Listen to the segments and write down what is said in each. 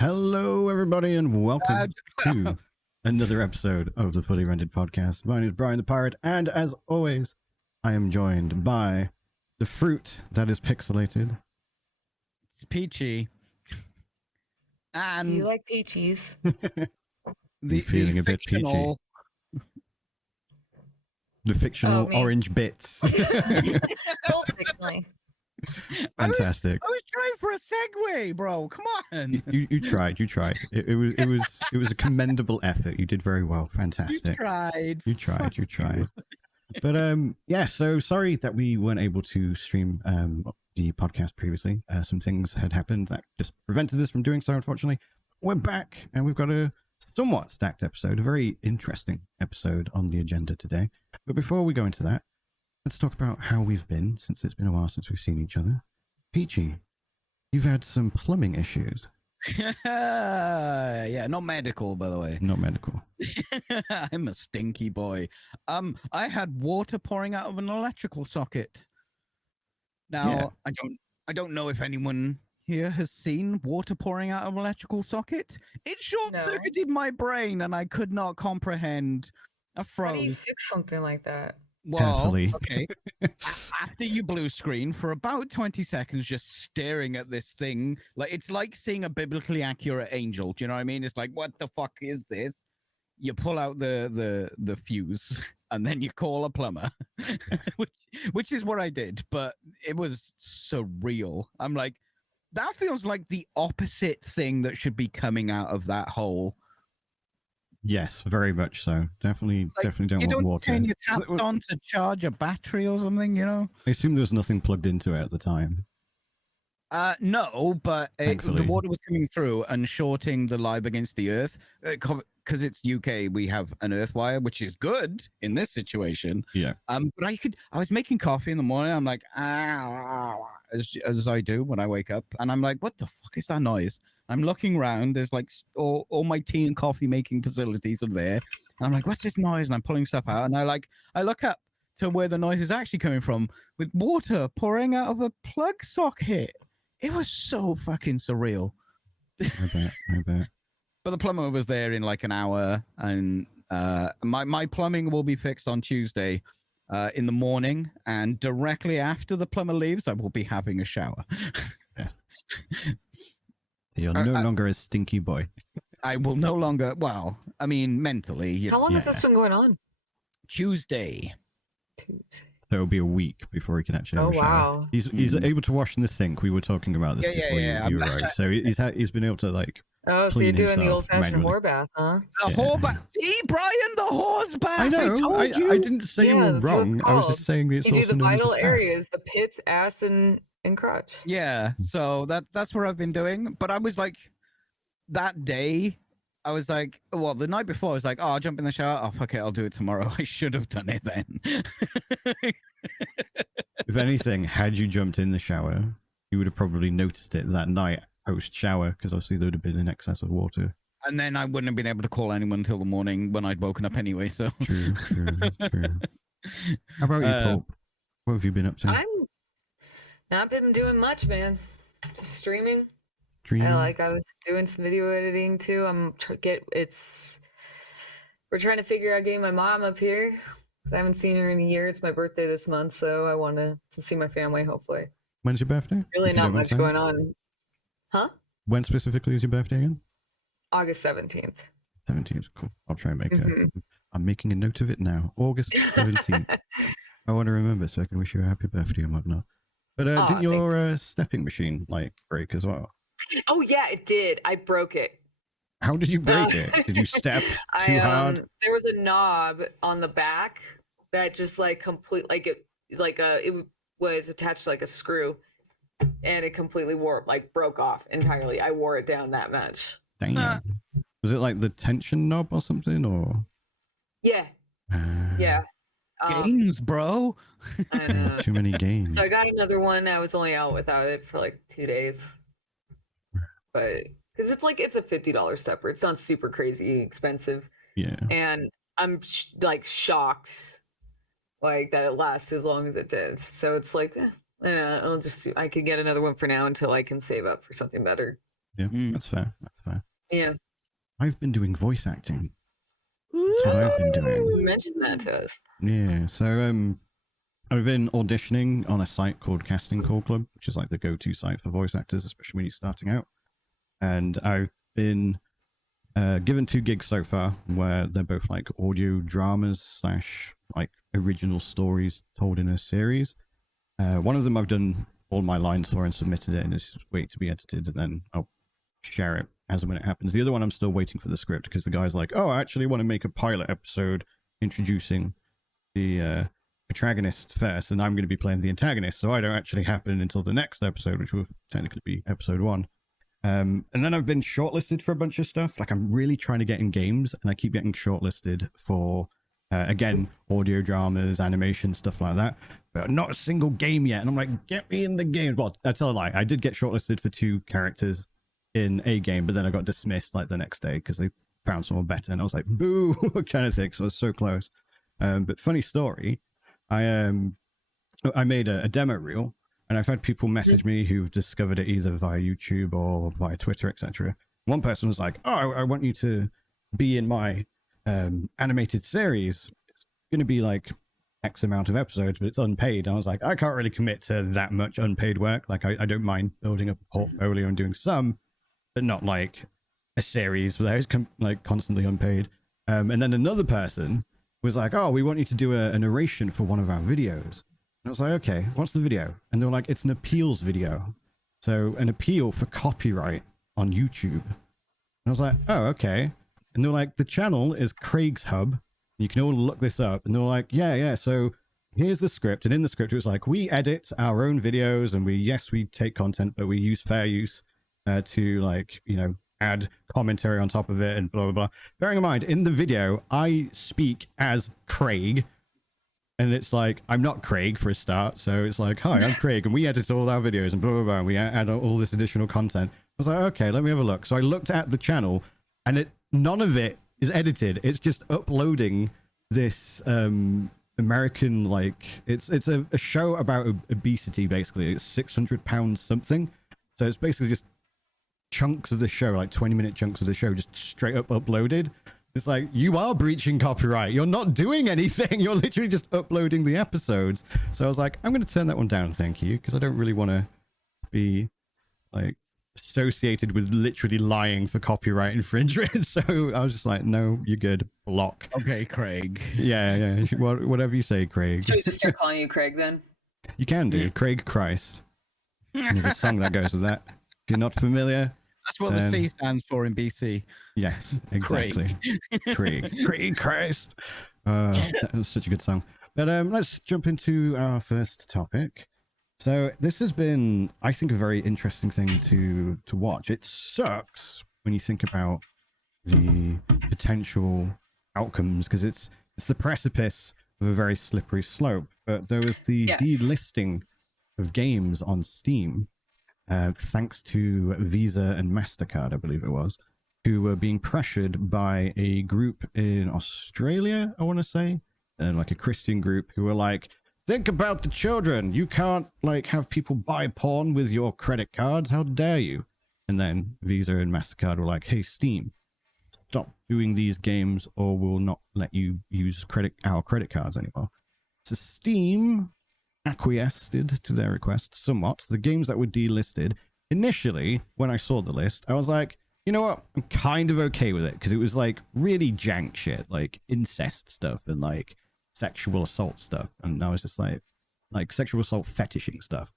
Hello, everybody, and welcome to another episode of the Fully Rented Podcast. My name is Bryan the Pirate, and as always, I am joined by the fruit that is pixelated. It's Peachy. And do you like PEACHY'S? The feeling a bit peachy. The fictional orange bits. Fictionally. Fantastic. I was trying for a segue, bro. Come on. You tried. It was a commendable effort. You did very well. Fantastic. You tried. But yeah, so sorry that we weren't able to stream the podcast previously. Some things had happened that just prevented us from doing so, unfortunately. We're back and we've got a somewhat stacked episode, a very interesting episode on the agenda today. But before we go into that, let's talk about how we've been, since it's been a while since we've seen each other. Peachy, you've had some plumbing issues. Yeah, not medical, by the way. Not medical. I'm a stinky boy. I had water pouring out of an electrical socket. Now, yeah. I don't know if anyone here has seen water pouring out of an electrical socket. It short-circuited my brain, and I could not comprehend. I froze. How do you fix something like that? Well, okay. After you blue screen for about 20 seconds, just staring at this thing, like it's like seeing a biblically accurate angel. Do you know what I mean? It's like, what the fuck is this? You pull out the fuse, and then you call a plumber, which is what I did. But it was surreal. I'm like, that feels like the opposite thing that should be coming out of that hole. Yes, very much so. Definitely don't want water. You tapped on to charge a battery or something, you know? I assume there was nothing plugged into it at the time. No, but the water was coming through and shorting the line against the earth. Because it's UK, we have an earth wire, which is good in this situation. Yeah. But I was making coffee in the morning. I'm like, as I do when I wake up, and I'm like, what the fuck is that noise? I'm looking around. There's like all my tea and coffee making facilities are there. And I'm like, what's this noise? And I'm pulling stuff out. And I look up to where the noise is actually coming from, with water pouring out of a plug socket. It was so fucking surreal. I bet. But the plumber was there in like an hour, and my plumbing will be fixed on Tuesday in the morning, and directly after the plumber leaves, I will be having a shower. Yeah. You're no longer a stinky boy. I will no longer. Well, I mean, mentally. How long has this been going on? Tuesday. So it'll be a week before he can actually have a shower. Wow. He's able to wash in the sink. We were talking about this before you arrived. So he's been able to like. Oh, so you're doing the old-fashioned whore bath, huh? The whore bath. See, Brian, the whore bath. I know. I didn't say you were wrong. I was just saying that it's you also do the known as vital a bath. areas, the pits, ass, and crotch. Yeah. So that's what I've been doing. But I was like, that day, I was like, well, the night before, I was like, oh, I'll jump in the shower. Oh, fuck it, I'll do it tomorrow. I should have done it then. If anything, had you jumped in the shower, you would have probably noticed it that night post shower, because obviously there would have been an excess of water. And then I wouldn't have been able to call anyone until the morning when I'd woken up anyway. So True. How about you, Pulp? What have you been up to? I'm not been doing much, man. Just streaming. I was doing some video editing too. We're trying to figure out getting my mom up here. I haven't seen her in a year. It's my birthday this month, so I want to see my family, hopefully. When's your birthday? Really not much going on. Huh? When specifically is your birthday again? August 17th. 17th, cool. I'll try and make I'm making a note of it now. August 17th. I want to remember so I can wish you a happy birthday and whatnot. But didn't your stepping machine like break as well? Oh yeah, it did. I broke it. How did you break it? Did you step too hard? There was a knob on the back that just like it was attached to like a screw, and it completely broke off entirely. I wore it down that much. Damn. Was it like the tension knob or something, or? Yeah. Yeah. Games, bro. I know. Too many games. So I got another one. I was only out without it for like 2 days, but because it's a $50 stepper. It's not super crazy expensive. Yeah. And I'm shocked that it lasts as long as it did. So it's like, I could get another one for now until I can save up for something better. Yeah, that's fair. That's fair. Yeah. I've been doing voice acting. That's what I've been doing. You mentioned that to us. Yeah, so I've been auditioning on a site called Casting Call Club, which is like the go-to site for voice actors, especially when you're starting out. And I've been given 2 gigs so far, where they're both like audio dramas / like original stories told in a series. One of them I've done all my lines for and submitted it, and it's waiting to be edited, and then I'll share it as and when it happens. The other one I'm still waiting for the script, because the guy's like, oh, I actually want to make a pilot episode introducing the protagonist first, and I'm going to be playing the antagonist, so I don't actually happen until the next episode, which will technically be episode 1. And then I've been shortlisted for a bunch of stuff. Like, I'm really trying to get in games, and I keep getting shortlisted for again, audio dramas, animation, stuff like that, but not a single game yet. And I'm like, get me in the game. Well, that's a lie. I did get shortlisted for 2 characters in a game, but then I got dismissed like the next day because they found someone better, and I was like, boo, kind of thing. So I was so close. But funny story, I made a demo reel, and I've had people message me who've discovered it either via YouTube or via Twitter, etc. One person was like, oh, I want you to be in my animated series. It's going to be like X amount of episodes, but it's unpaid. And I was like, I can't really commit to that much unpaid work. Like, I don't mind building up a portfolio and doing some, but not like a series where it's like constantly unpaid. And then another person was like, oh, we want you to do a narration for one of our videos. And I was like, okay, what's the video? And they were like, it's an appeals video. So an appeal for copyright on YouTube. And I was like, oh, okay. And they're like, the channel is Craig's Hub. You can all look this up. And they're like, yeah. So here's the script. And in the script, it was like, we edit our own videos, and we take content, but we use fair use to, like, you know, add commentary on top of it and blah, blah, blah. Bearing in mind, in the video, I speak as Craig. And it's like, I'm not Craig for a start. So it's like, hi, I'm Craig, and we edit all our videos and blah, blah, blah. And we add all this additional content. I was like, okay, let me have a look. So I looked at the channel, and none of it is edited. It's just uploading this American, like, it's a show about obesity, basically. It's 600 pounds something. So it's basically just chunks of the show, like 20-minute chunks of the show, just straight up uploaded. It's like, you are breaching copyright. You're not doing anything. You're literally just uploading the episodes. So I was like, I'm going to turn that one down, thank you, because I don't really want to be, like, associated with literally lying for copyright infringement. So I was just like, no, you're good. Block. Okay, Craig. Yeah. Whatever you say, Craig. Should we just start calling you Craig then? You can do. Craig Christ. There's a song that goes with that. If you're not familiar, that's what the C stands for in BC. Yes, exactly. Craig Christ. That was such a good song. But let's jump into our first topic. So this has been, I think, a very interesting thing to watch. It sucks when you think about the potential outcomes, because it's the precipice of a very slippery slope. But there was the delisting of games on Steam, thanks to Visa and Mastercard, I believe it was, who were being pressured by a group in Australia, I want to say, like a Christian group, who were like, think about the children. You can't, like, have people buy porn with your credit cards. How dare you? And then Visa and Mastercard were like, hey, Steam, stop doing these games, or we'll not let you use our credit cards anymore. So Steam acquiesced to their request somewhat. The games that were delisted, initially, when I saw the list, I was like, you know what? I'm kind of okay with it, because it was like really jank shit, like incest stuff and like sexual assault stuff, and I was just like sexual assault fetishing stuff.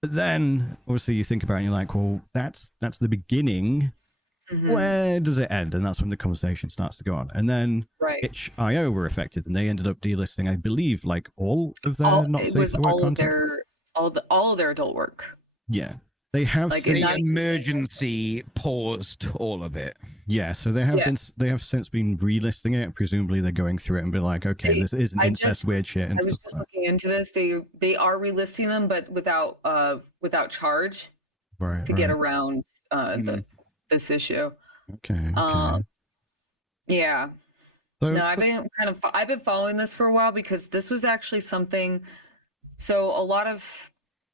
But then obviously you think about it and you're like, well, that's the beginning. Mm-hmm. Where does it end? And that's when the conversation starts to go on. And then itch.io were affected, and they ended up delisting, I believe, like all of their not safe for work content. All of their adult work. Yeah. They have like the emergency paused all of it. Yeah, so they have since been relisting it. Presumably they're going through it and be like, okay, this isn't incest weird shit. And I was just looking into this. They are relisting them, but without charge, to get around this issue. Okay. Yeah. So, no, I've been following this for a while, because this was actually something. So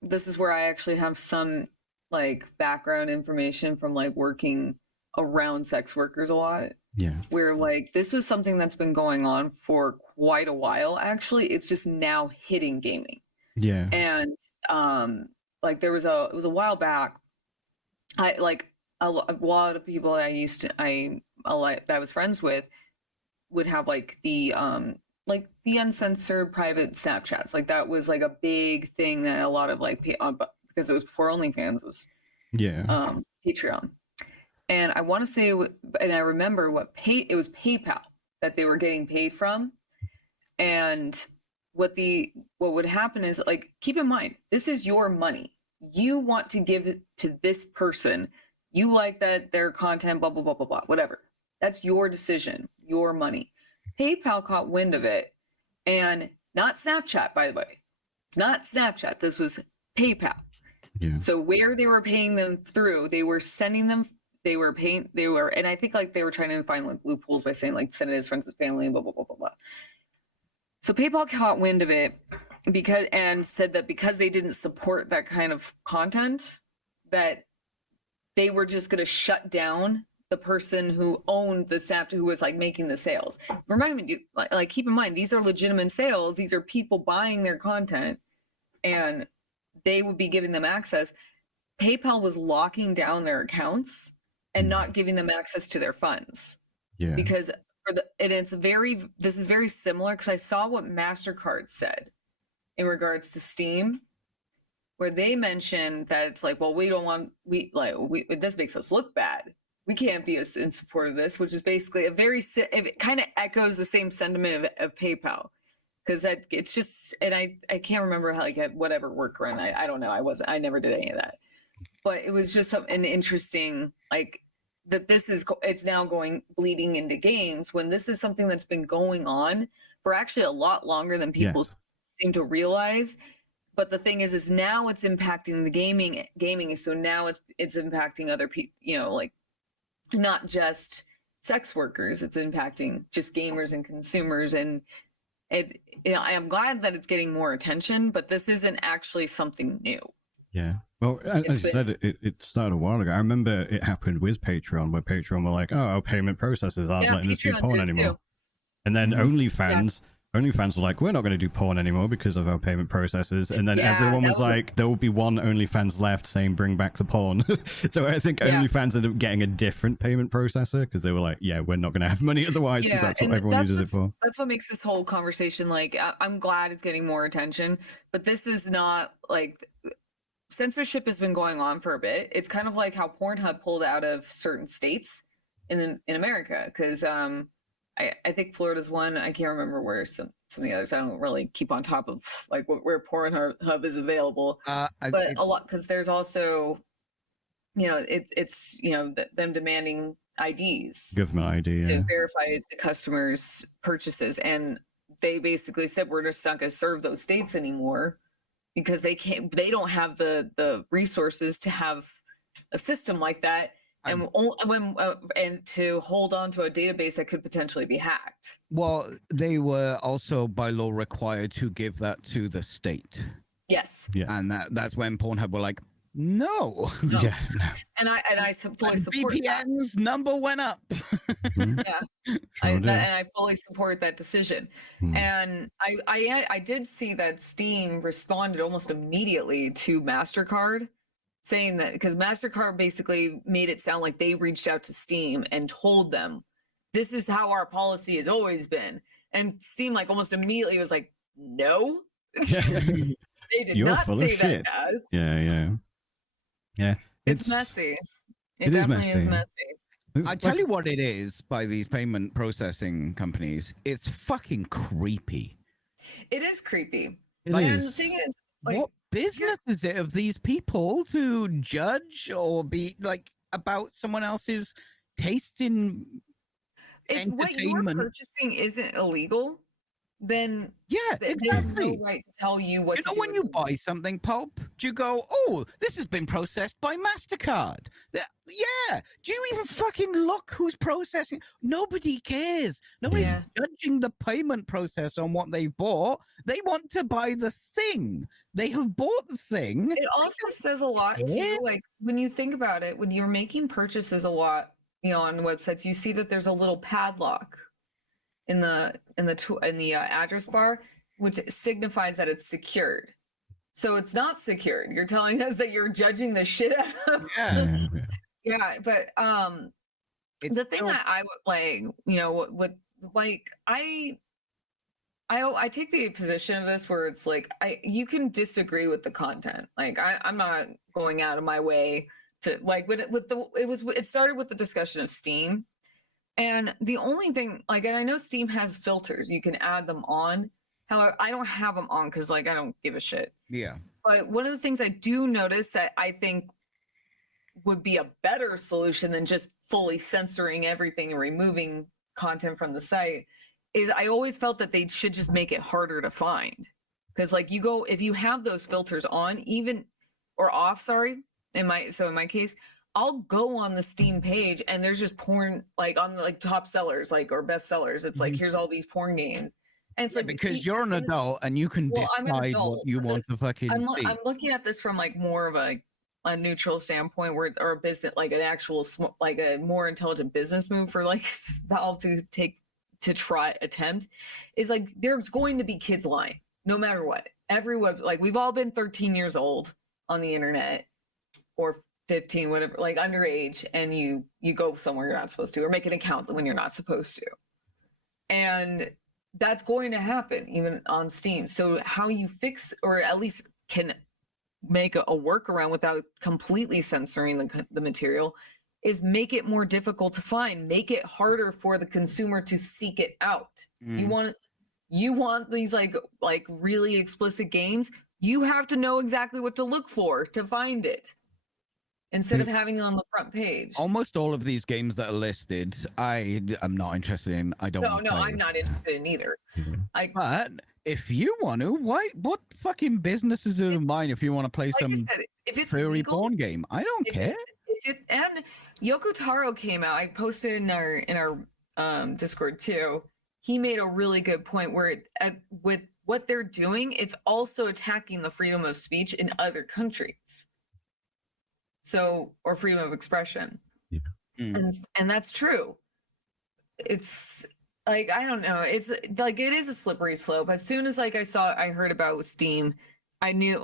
this is where I actually have some like background information from like working around sex workers a lot. Yeah. Where like this was something that's been going on for quite a while. Actually, it's just now hitting gaming. Yeah. And like it was a while back. I like a lot of people I was friends with would have like the uncensored private Snapchats. Like that was like a big thing that a lot of like because it was before OnlyFans was Patreon. And I want to say, and I remember it was PayPal that they were getting paid from. And what would happen is, like, keep in mind, this is your money. You want to give it to this person. You like that their content, blah, blah, blah, blah, blah, whatever. That's your decision, your money. PayPal caught wind of it, and not Snapchat, by the way. It's not Snapchat. This was PayPal. Yeah. So where they were paying them through, they were sending them. And I think like they were trying to find like loopholes by saying like send it as friends and family and blah blah blah blah blah. So PayPal caught wind of it and said that because they didn't support that kind of content, that they were just going to shut down the person who owned the Snapchat, who was like making the sales. Remind me, like keep in mind, these are legitimate sales. These are people buying their content, and they would be giving them access. PayPal was locking down their accounts and not giving them access to their funds. Yeah. Because this is very similar, because I saw what Mastercard said in regards to Steam, where they mentioned that it's like, well, this makes us look bad. We can't be in support of this, which is basically it kind of echoes the same sentiment of PayPal. Because it's just, and I can't remember how, like, whatever workaround, I don't know. I never did any of that. But it was just an interesting, like, that it's now bleeding into games, when this is something that's been going on for actually a lot longer than people seem to realize. But the thing is now it's impacting the gaming. So now it's impacting other people, like not just sex workers. It's impacting just gamers and consumers. And I am glad that it's getting more attention, but this isn't actually something new. Yeah. Well, as you said, it started a while ago. I remember it happened with Patreon, where Patreon were like, oh, our payment processors aren't letting us do porn anymore. And then OnlyFans were like, we're not going to do porn anymore because of our payment processors. And then everyone was like, there will be one OnlyFans left saying bring back the porn. So I think OnlyFans ended up getting a different payment processor, because they were like, yeah, we're not going to have money otherwise, because that's what everyone uses it for. That's what makes this whole conversation, like, I'm glad it's getting more attention, but this is not like... Censorship has been going on for a bit. It's kind of like how Pornhub pulled out of certain states in America, because I think Florida's one. I can't remember where some of the others. I don't really keep on top of like where Pornhub is available. But a lot, because there's also, it's them demanding IDs, government ID, to verify the customers' purchases, and they basically said we're just not going to serve those states anymore, because they don't have the resources to have a system like that, and to hold on to a database that could potentially be hacked. Well, they were also by law required to give that to the state. Yes. Yeah. And that's when Pornhub were like, no. Yeah. And I fully support VPN's that. number went up. Yeah. I fully support that decision. And I did see that Steam responded almost immediately to Mastercard, saying that, because Mastercard basically made it sound like they reached out to Steam and told them, this is how our policy has always been. And Steam like almost immediately was like, no. They did not say that, guys. Yeah. It's messy. It definitely is messy. I tell you what it is by these payment processing companies. It's fucking creepy. It is creepy. And the thing is, like, what business is it of these people to judge or be like about someone else's taste in entertainment? What you're purchasing isn't illegal, then they have no right to tell you what to do. When you buy something, Pulp, do you go, oh, this has been processed by Mastercard? Yeah. Do you even fucking fucking look who's processing. Nobody cares. Nobody's judging the payment process on what they bought. They want to buy the thing. They have bought the thing. It also says a lot too. Like when you think about it, when you're making purchases a lot, on websites, you see that there's a little padlock in the address bar, which signifies that it's secured. So it's not secured. You're telling us that you're judging the shit out of yeah, but the thing that I would like, I take the position of this where it's like you can disagree with the content. Like I'm not going out of my way to like it started with the discussion of Steam, and the only thing and I know Steam has filters, you can add them on. However, I don't have them on because I don't give a shit. Yeah. But one of the things I do notice that I think would be a better solution than just fully censoring everything and removing content from the site is I always felt that they should just make it harder to find. Because if you have those filters on or off, in my case, I'll go on the Steam page and there's just porn on the top sellers or best sellers. It's here's all these porn games. And it's because you're an adult and you can decide what you want to fucking see. I'm looking at this from more of a neutral standpoint or a business, an actual a more intelligent business move for Valve to attempt is there's going to be kids lying no matter what. We've all been 13 years old on the internet or 15, whatever, underage, and you go somewhere you're not supposed to or make an account when you're not supposed to. And that's going to happen even on Steam. So how you fix or at least can make a workaround without completely censoring the material is make it more difficult to find, make it harder for the consumer to seek it out. You want these really explicit games, you have to know exactly what to look for to find it. Instead of having it on the front page. Almost all of these games that are listed, I am not interested in. I don't. No, I'm not interested in either. But if you want to, what fucking business is it of mine if you want to play some furry porn game? I don't care. And Yoko Taro came out. I posted in our Discord too. He made a really good point where with what they're doing, it's also attacking the freedom of speech in other countries. Or freedom of expression. Yeah. And that's true. It's I don't know. It's it is a slippery slope. As soon as I heard about with Steam, I knew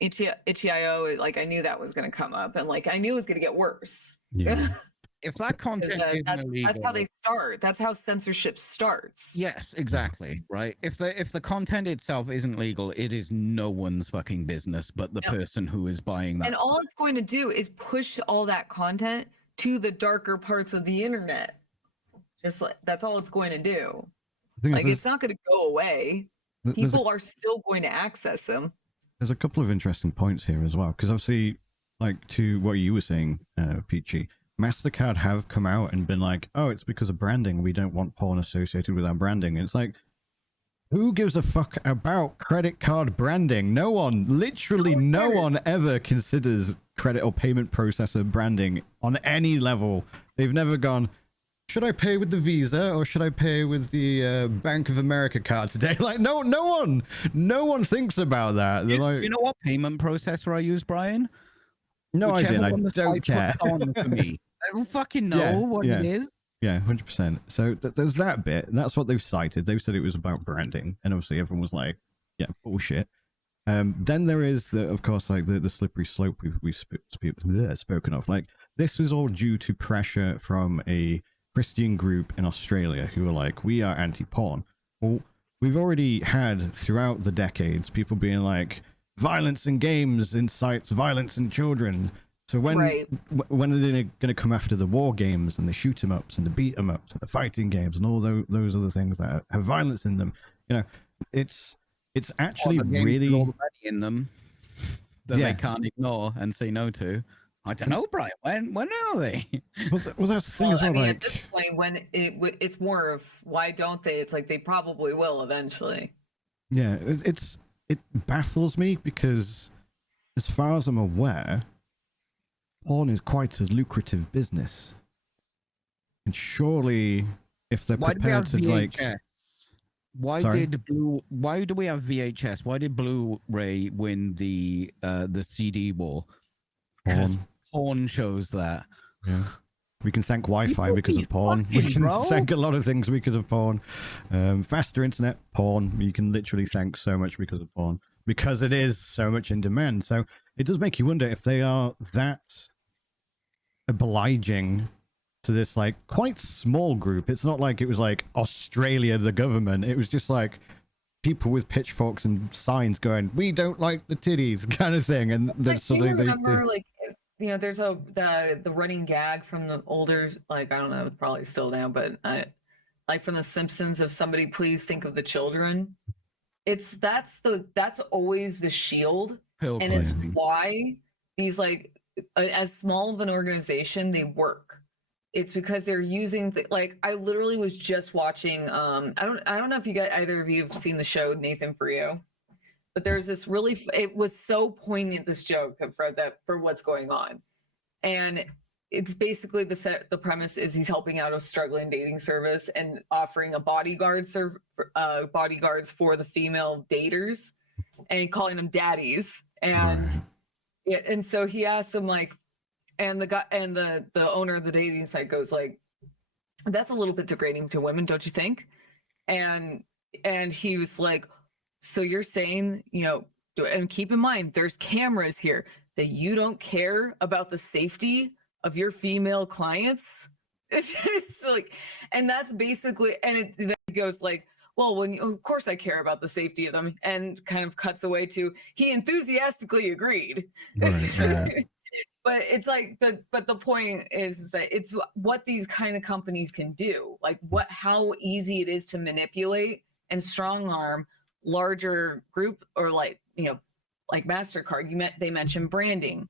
itch.io, I knew that was going to come up, and I knew it was going to get worse. Yeah. If that content that's how they start. That's how censorship starts. Yes, exactly. Right. If the content itself isn't legal, it is no one's fucking business but the person who is buying that. And all it's going to do is push all that content to the darker parts of the internet. Just that's all it's going to do. It's not going to go away. People are still going to access them. There's a couple of interesting points here as well, because obviously, to what you were saying, Peachy, Mastercard have come out and been like, oh, it's because of branding. We don't want porn associated with our branding. And it's who gives a fuck about credit card branding? No one, literally no one ever considers credit or payment processor branding on any level. They've never gone, should I pay with the Visa or should I pay with the Bank of America card today? No one thinks about that. They're you know what payment processor I use, Brian? No, I didn't. I don't care. For me. I don't fucking know what it is. Yeah, 100%. So there's that bit, and that's what they've cited. They've said it was about branding, and obviously everyone was like, yeah, bullshit. Then there is, of course, the slippery slope we've spoken of. This was all due to pressure from a Christian group in Australia who are we are anti-porn. Well, we've already had, throughout the decades, people being violence in games incites violence in children. So when are they going to come after the war games and the shoot 'em ups and the beat 'em ups and the fighting games and all those other things that have violence in them? It's actually really all the money in them that they can't ignore and say no to. I don't know, Brian. When are they? Well, that's the thing as well. At this point, when it's more of why don't they? It's they probably will eventually. Yeah, it baffles me because, as far as I'm aware, porn is quite a lucrative business. And surely, if they're prepared to like, why Sorry? why do we have VHS? Why did Blu-ray win the CD war? Because porn shows that. Yeah. We can thank Wi-Fi because of porn. We can thank a lot of things because of porn. Faster internet, porn. You can literally thank so much because of porn. Because it is so much in demand. So it does make you wonder if they are that obliging to this like quite small group. It's not like it was like Australia, the government. It was just like people with pitchforks and signs going, "We don't like the titties," kind of thing. And then suddenly they like, you know, there's the running gag from the older, like, I don't know, probably still now, but like from The Simpsons, of somebody please think of the children. That's always the shield, and it's why these, like, as small of an organization, they work. It's because they're using like, I literally was just watching I don't know if you guys, either of you have seen the show Nathan For You, but there's this really, it was so poignant, this joke for what's going on. And it's basically the premise is he's helping out a struggling dating service and offering a bodyguards for the female daters and calling them daddies. And yeah, and so he asks him like, and the guy and the owner of the dating site goes like, "That's a little bit degrading to women, don't you think?" And he was like, "So you're saying, you know, and keep in mind, there's cameras here, that you don't care about the safety of your female clients?" It's just like, and that's basically, and then he goes like, "Well, of course I care about the safety of them," and kind of cuts away to, he enthusiastically agreed. Right. But it's like the point is that it's what these kind of companies can do, like how easy it is to manipulate and strong arm larger group, or like, you know, like Mastercard. They mentioned branding.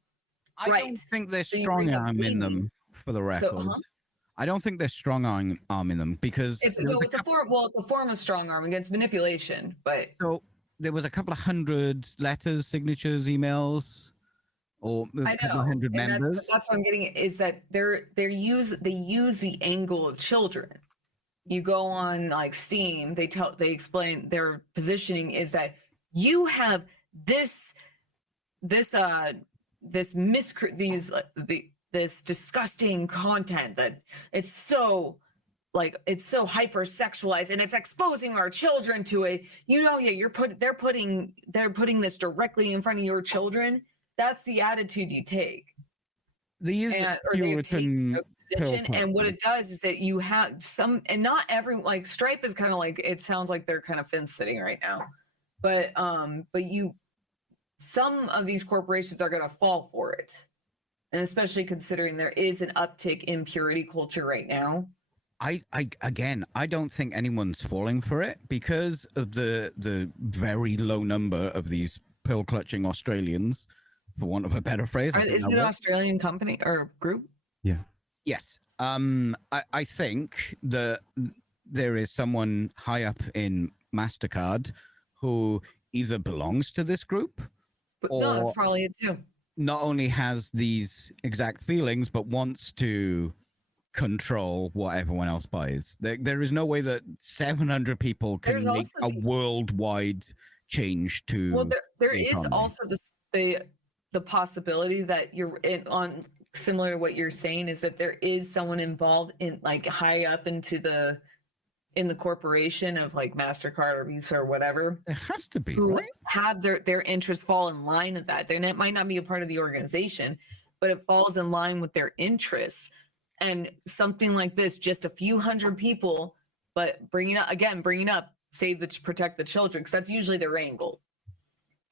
I don't think they're strong arming them, for the record. I don't think they're strong arming them because it's a form of strong arm against manipulation. But so there was a couple of hundred letters, signatures, emails, or a couple of hundred members. That's what I'm getting, is that they use the angle of children. You go on like Steam, they explain their positioning is that you have this disgusting content that it's so hypersexualized, and it's exposing our children to it. You know, yeah, they're putting this directly in front of your children. That's the attitude you take. And what it does is that you have some, and not every, like Stripe is kind of like, it sounds like they're kind of fence sitting right now, but some of these corporations are going to fall for it, and especially considering there is an uptick in purity culture right now. I don't think anyone's falling for it because of the very low number of these pill clutching Australians, for want of a better phrase. Is it an Australian company or group? Yeah. Yes. I think that there is someone high up in Mastercard who either belongs to this group, or no, that's probably it too. Not only has these exact feelings, but wants to control what everyone else buys. There is no way that 700 people can make a worldwide change to. Well, there is also the possibility that you're on, similar to what you're saying, is that there is someone involved in, like, high up into the corporation of like Mastercard or Visa or whatever. There has to be, who right? Have their interests fall in line with that. It might not be a part of the organization, but it falls in line with their interests. And something like this, just a few hundred people, but bringing up, protect the children, because that's usually their angle.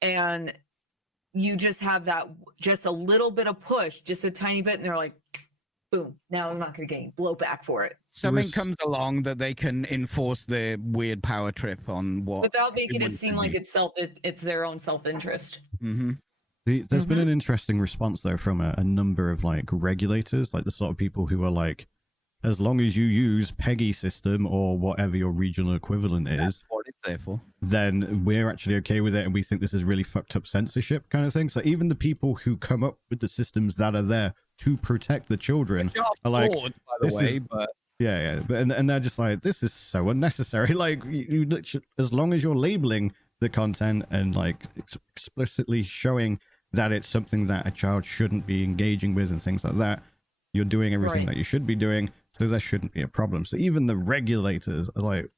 And you just have that, just a little bit of push, just a tiny bit, and they're like, boom, now I'm not going to get any blowback for it. Something comes along that they can enforce their weird power trip on, without making it seem like it's their own self-interest. Mm-hmm. There's been an interesting response though from a number of like regulators, like the sort of people who are like, as long as you use PEGI system or whatever your regional equivalent is, that's what it's there for, then we're actually okay with it, and we think this is really fucked up censorship kind of thing. So even the people who come up with the systems that are there to protect the children are like, by the way, but Yeah. And they're just like, this is so unnecessary. Like, you literally, as long as you're labeling the content and like explicitly showing that it's something that a child shouldn't be engaging with and things like that, you're doing everything that you should be doing. So there shouldn't be a problem. So even the regulators are like,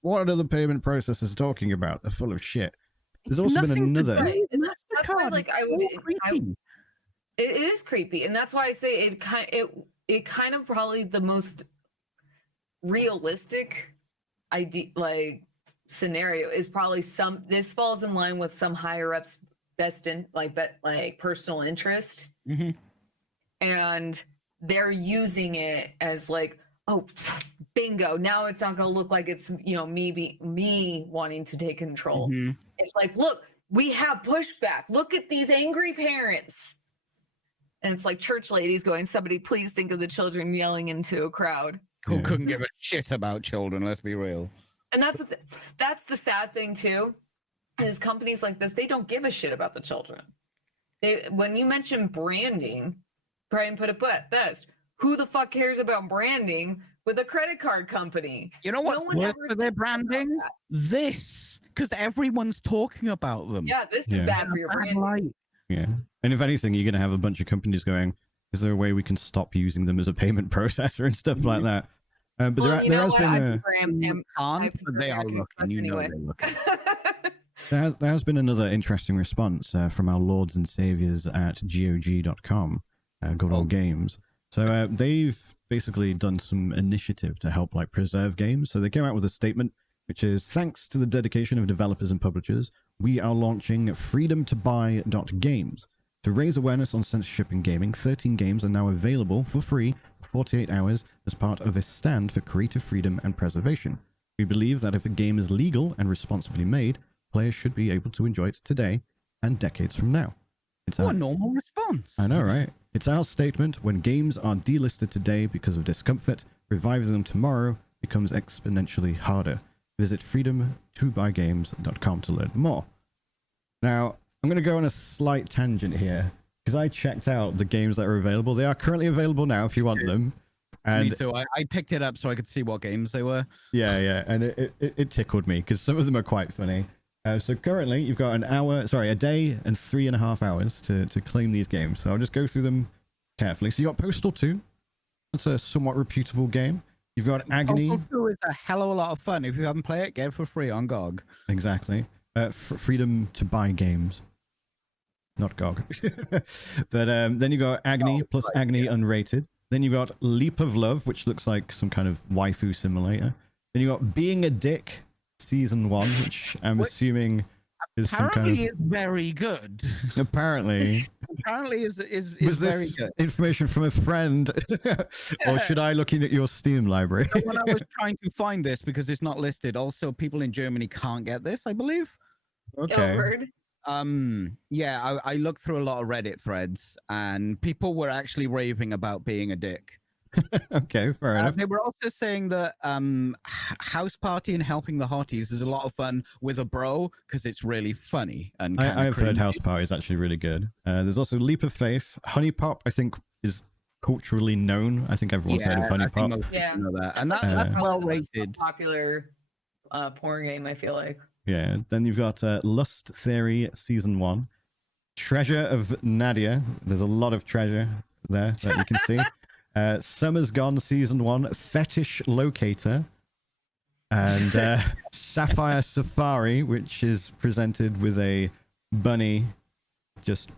what are the payment processes talking about? They're full of shit. There's also been another. That's why, like, it is creepy, and that's why I say it kind of probably the most realistic idea, like scenario is probably this falls in line with some higher ups best in like personal interest, and they're using it as like, oh, bingo, now it's not going to look like it's me wanting to take control. It's like, look, we have pushback, look at these angry parents, and it's like church ladies going, somebody please think of the children yelling into a crowd who couldn't give a shit about children, let's be real. And that's the sad thing too, is companies like this, they don't give a shit about the children. When you mention branding, Bryan put it best, who the fuck cares about branding with a credit card company? You know what's worse for their branding? This, because everyone's talking about them. Yeah, this is bad for your branding. Yeah, and if anything, you're going to have a bunch of companies going, is there a way we can stop using them as a payment processor and stuff like that? But there has been they are looking. You know they're looking. There has been another interesting response from our lords and saviors at GOG.com, Good Old Games. So they've basically done some initiative to help like preserve games. So they came out with a statement, which is, thanks to the dedication of developers and publishers, we are launching freedomtobuy.games. To raise awareness on censorship in gaming, 13 games are now available for free for 48 hours as part of a stand for creative freedom and preservation. We believe that if a game is legal and responsibly made, players should be able to enjoy it today and decades from now. It's a normal response. I know, right? It's our statement: when games are delisted today because of discomfort, reviving them tomorrow becomes exponentially harder. Visit freedomtobuygames.com to learn more. Now, I'm going to go on a slight tangent here, because I checked out the games that are available. They are currently available now if you want them. And me too. I picked it up so I could see what games they were. Yeah. And it tickled me, because some of them are quite funny. So currently, you've got a day and 3.5 hours to claim these games. So I'll just go through them carefully. So you got Postal 2. That's a somewhat reputable game. You've got Agony. Postal 2 is a hell of a lot of fun. If you haven't played it, get it for free on GOG. Exactly. Freedom to Buy Games. Not GOG. But then you got Agony plus Agony Unrated. Then you got Leap of Love, which looks like some kind of waifu simulator. Then you got Being a Dick Season 1, which I'm assuming is some kind of... is very good. Apparently is very good. Information from a friend, or should I look in at your Steam library? So when I was trying to find this, because it's not listed, also people in Germany can't get this, I believe. Okay. Yeah, I looked through a lot of Reddit threads, and people were actually raving about Being a Dick. Okay, fair enough. They were also saying that House Party and Helping the Hotties is a lot of fun with a bro, because it's really funny. And I've heard House Party is actually really good. There's also Leap of Faith. Honey Pop, I think, is culturally known. I think everyone's heard of Honey Pop. Yeah, know that. And that's well rated. Popular porn game, I feel like. Yeah. Then you've got Lust Theory Season 1, Treasure of Nadia. There's a lot of treasure there that you can see. Summer's Gone Season 1, Fetish Locator, and Sapphire Safari, which is presented with a bunny just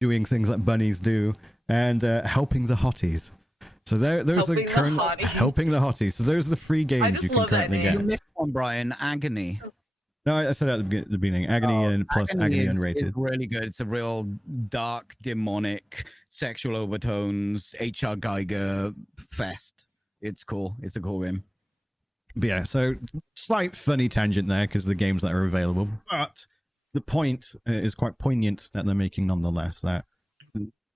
doing things that bunnies do, and Helping the Hotties. So those are currently Helping the Hotties. So those are the free games you can currently get. You missed one, Bryan. Agony. No, I said at the beginning, Agony and plus Agony Unrated. It's really good. It's a real dark, demonic, sexual overtones, H.R. Geiger fest. It's cool. It's a cool game. But yeah, so slight funny tangent there because of the games that are available. But the point is quite poignant that they're making nonetheless. That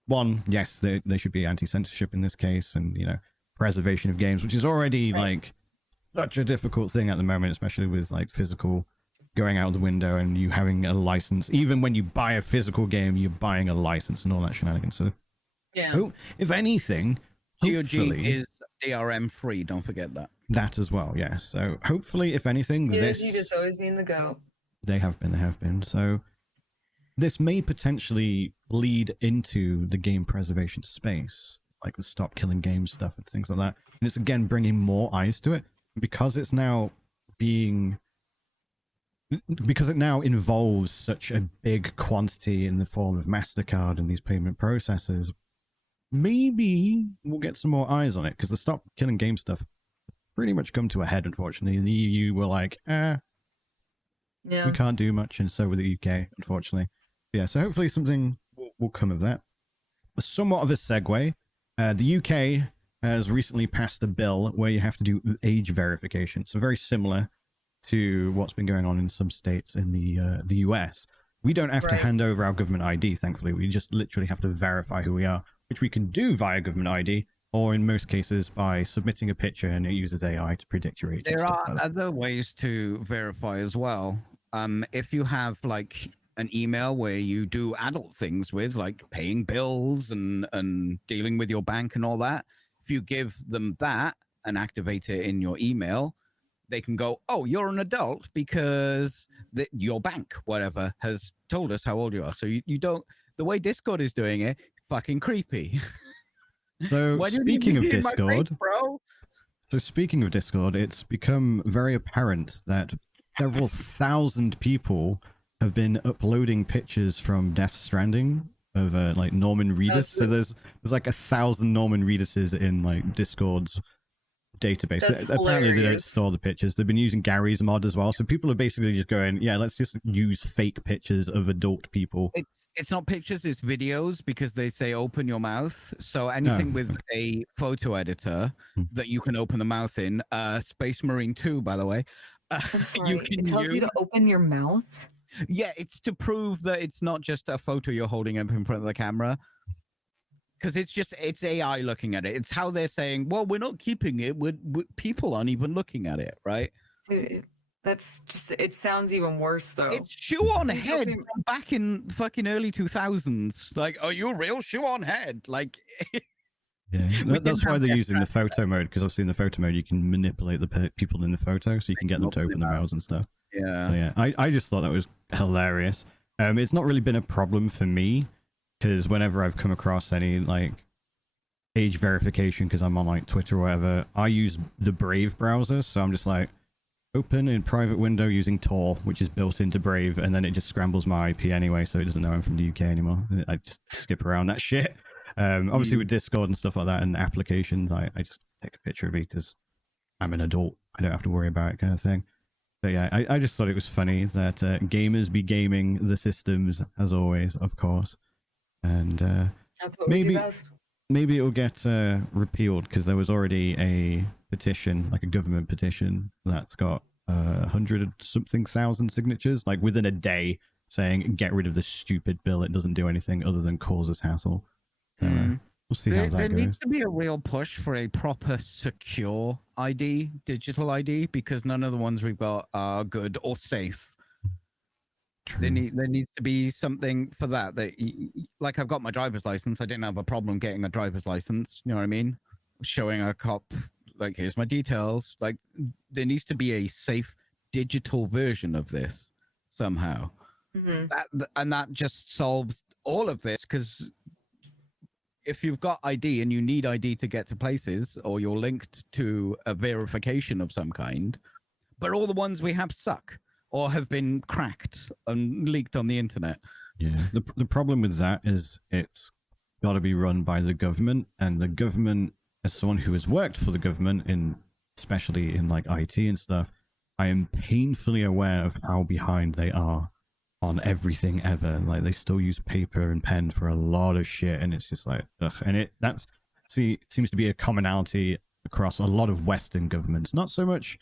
one, yes, they should be anti-censorship in this case, and preservation of games, which is already like such a difficult thing at the moment, especially with like physical going out the window and you having a license. Even when you buy a physical game, you're buying a license and all that shenanigans. So, if anything, GOG is DRM free. Don't forget that. That as well, yes. So hopefully, if anything, You this just always been the goat. They have been. So this may potentially lead into the game preservation space, like the stop killing games stuff and things like that. And it's again bringing more eyes to it because it's now because it now involves such a big quantity in the form of Mastercard and these payment processors. Maybe we'll get some more eyes on it because the stop killing game stuff pretty much come to a head, unfortunately. In the EU, we're like, we can't do much, and so with the UK, unfortunately. Yeah, so hopefully something will come of that. Somewhat of a segue, the UK has recently passed a bill where you have to do age verification. So very similar to what's been going on in some states in the US. We don't have to hand over our government ID, thankfully. We just literally have to verify who we are, which we can do via government ID, or in most cases by submitting a picture and it uses AI to predict your age. There are other ways to verify as well. If you have like an email where you do adult things with, like paying bills and dealing with your bank and all that, if you give them that and activate it in your email, they can go, oh, you're an adult because your bank, whatever, has told us how old you are. So you don't, the way Discord is doing it, fucking creepy. So speaking of Discord, bro? So speaking of Discord, it's become very apparent that several thousand people have been uploading pictures from Death Stranding of like Norman Reedus. So there's like 1,000 Norman Reeduses in like Discord's database. Apparently they don't store the pictures. They've been using Garry's mod as well. So people are basically just going, yeah, let's just use fake pictures of adult people. It's not pictures, it's videos, because they say open your mouth. So anything with a photo editor that you can open the mouth in, Space Marine 2, by the way. It tells you to open your mouth? Yeah, it's to prove that it's not just a photo you're holding up in front of the camera. Because it's AI looking at it. It's how they're saying, well, we're not keeping it. People aren't even looking at it, right? Dude, that's just, it sounds even worse, though. It's shoe on head from back in fucking early 2000s. Like, are you real? Shoe on head. Like, yeah, that's why they're using the photo mode, because obviously in the photo mode, you can manipulate the people in the photo, so you can get them to open their mouths and stuff. Yeah. So, yeah, I just thought that was hilarious. It's not really been a problem for me, because whenever I've come across any like age verification, because I'm on like Twitter or whatever, I use the Brave browser. So I'm just like open in private window using Tor, which is built into Brave, and then it just scrambles my IP anyway, so it doesn't know I'm from the UK anymore. I just skip around that shit. Obviously with Discord and stuff like that and applications, I just take a picture of it because I'm an adult. I don't have to worry about it, kind of thing. But yeah, I just thought it was funny that gamers be gaming the systems as always, of course. And that's what maybe it'll get repealed, because there was already a petition, like a government petition, that's got 100-something thousand signatures, like within a day, saying get rid of this stupid bill. It doesn't do anything other than cause us hassle. So, we'll see how that goes. There needs to be a real push for a proper secure ID, digital ID, because none of the ones we've got are good or safe. There needs to be something for that. Like, I've got my driver's license. I didn't have a problem getting a driver's license. You know what I mean? Showing a cop, like, here's my details. Like, there needs to be a safe digital version of this somehow. And that just solves all of this, because if you've got ID and you need ID to get to places, or you're linked to a verification of some kind, but all the ones we have suck, or have been cracked and leaked on the internet. Yeah, the problem with that is it's got to be run by the government, and the government, as someone who has worked for the government, especially in like IT and stuff, I am painfully aware of how behind they are on everything ever. Like, they still use paper and pen for a lot of shit, and it's just like, ugh. And it seems to be a commonality across a lot of Western governments, not so much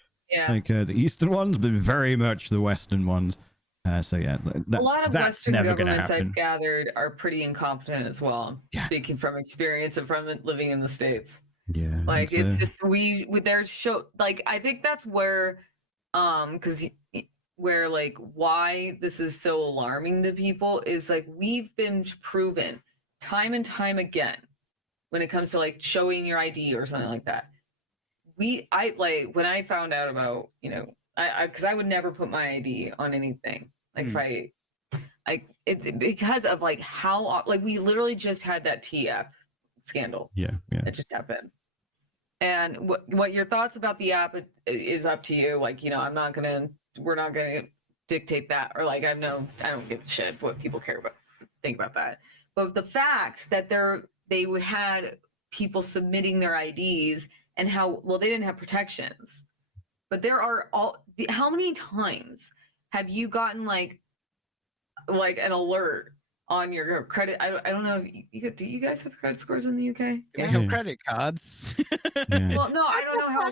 like the Eastern ones, but very much the Western ones. So yeah, a lot of Western governments I've gathered are pretty incompetent as well. Yeah. Speaking from experience and from living in the States. Yeah, like it's just like, I think that's where where like why this is so alarming to people is, like, we've been proven time and time again when it comes to like showing your ID or something like that I like when I found out about, because I would never put my ID on anything. Like if it's because of like how, like we literally just had that T-app scandal. Yeah. That just happened. And what your thoughts about the app is up to you. Like, we're not gonna dictate that, or like I don't give a shit what people think about that. But the fact that they had people submitting their IDs and how they didn't have protections, but there are how many times have you gotten like an alert on your credit? I don't know if do you guys have credit scores in the UK? We have credit cards. Well, no, I don't know how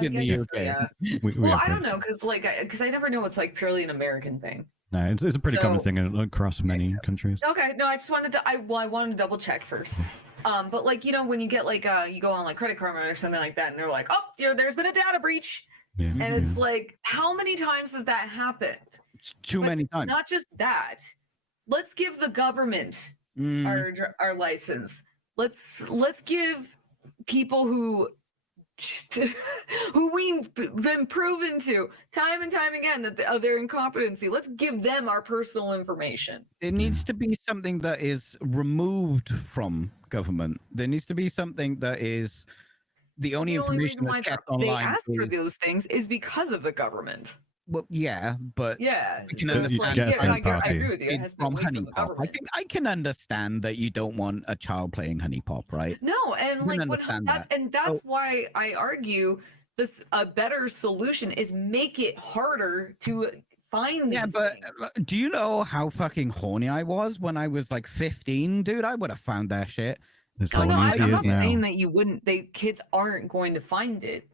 in the UK. Well, I don't know because I never know it's like purely an American thing. No, it's a pretty common thing across many countries. Okay, no, I just wanted to. I wanted to double check first. But like when you get like you go on like Credit Karma or something like that, and they're like, oh, there's been a data breach, and it's like, how many times has that happened? It's too many times. Not just that. Let's give the government our license. Let's give people who we've been proven to time and time again that of their incompetency. Let's give them our personal information. There needs to be something that is removed from government. There needs to be something that is the only information that's kept online. They ask for those things is because of the government. Well, yeah, but yeah, I can understand. I agree with you. It's from Honey Pop. I can understand that you don't want a child playing Honey Pop, right? No, and that's why I argue a better solution is make it harder to find these. Yeah, but do you know how fucking horny I was when I was like 15, dude? I would have found that shit. I'm not saying that you wouldn't. Kids aren't going to find it.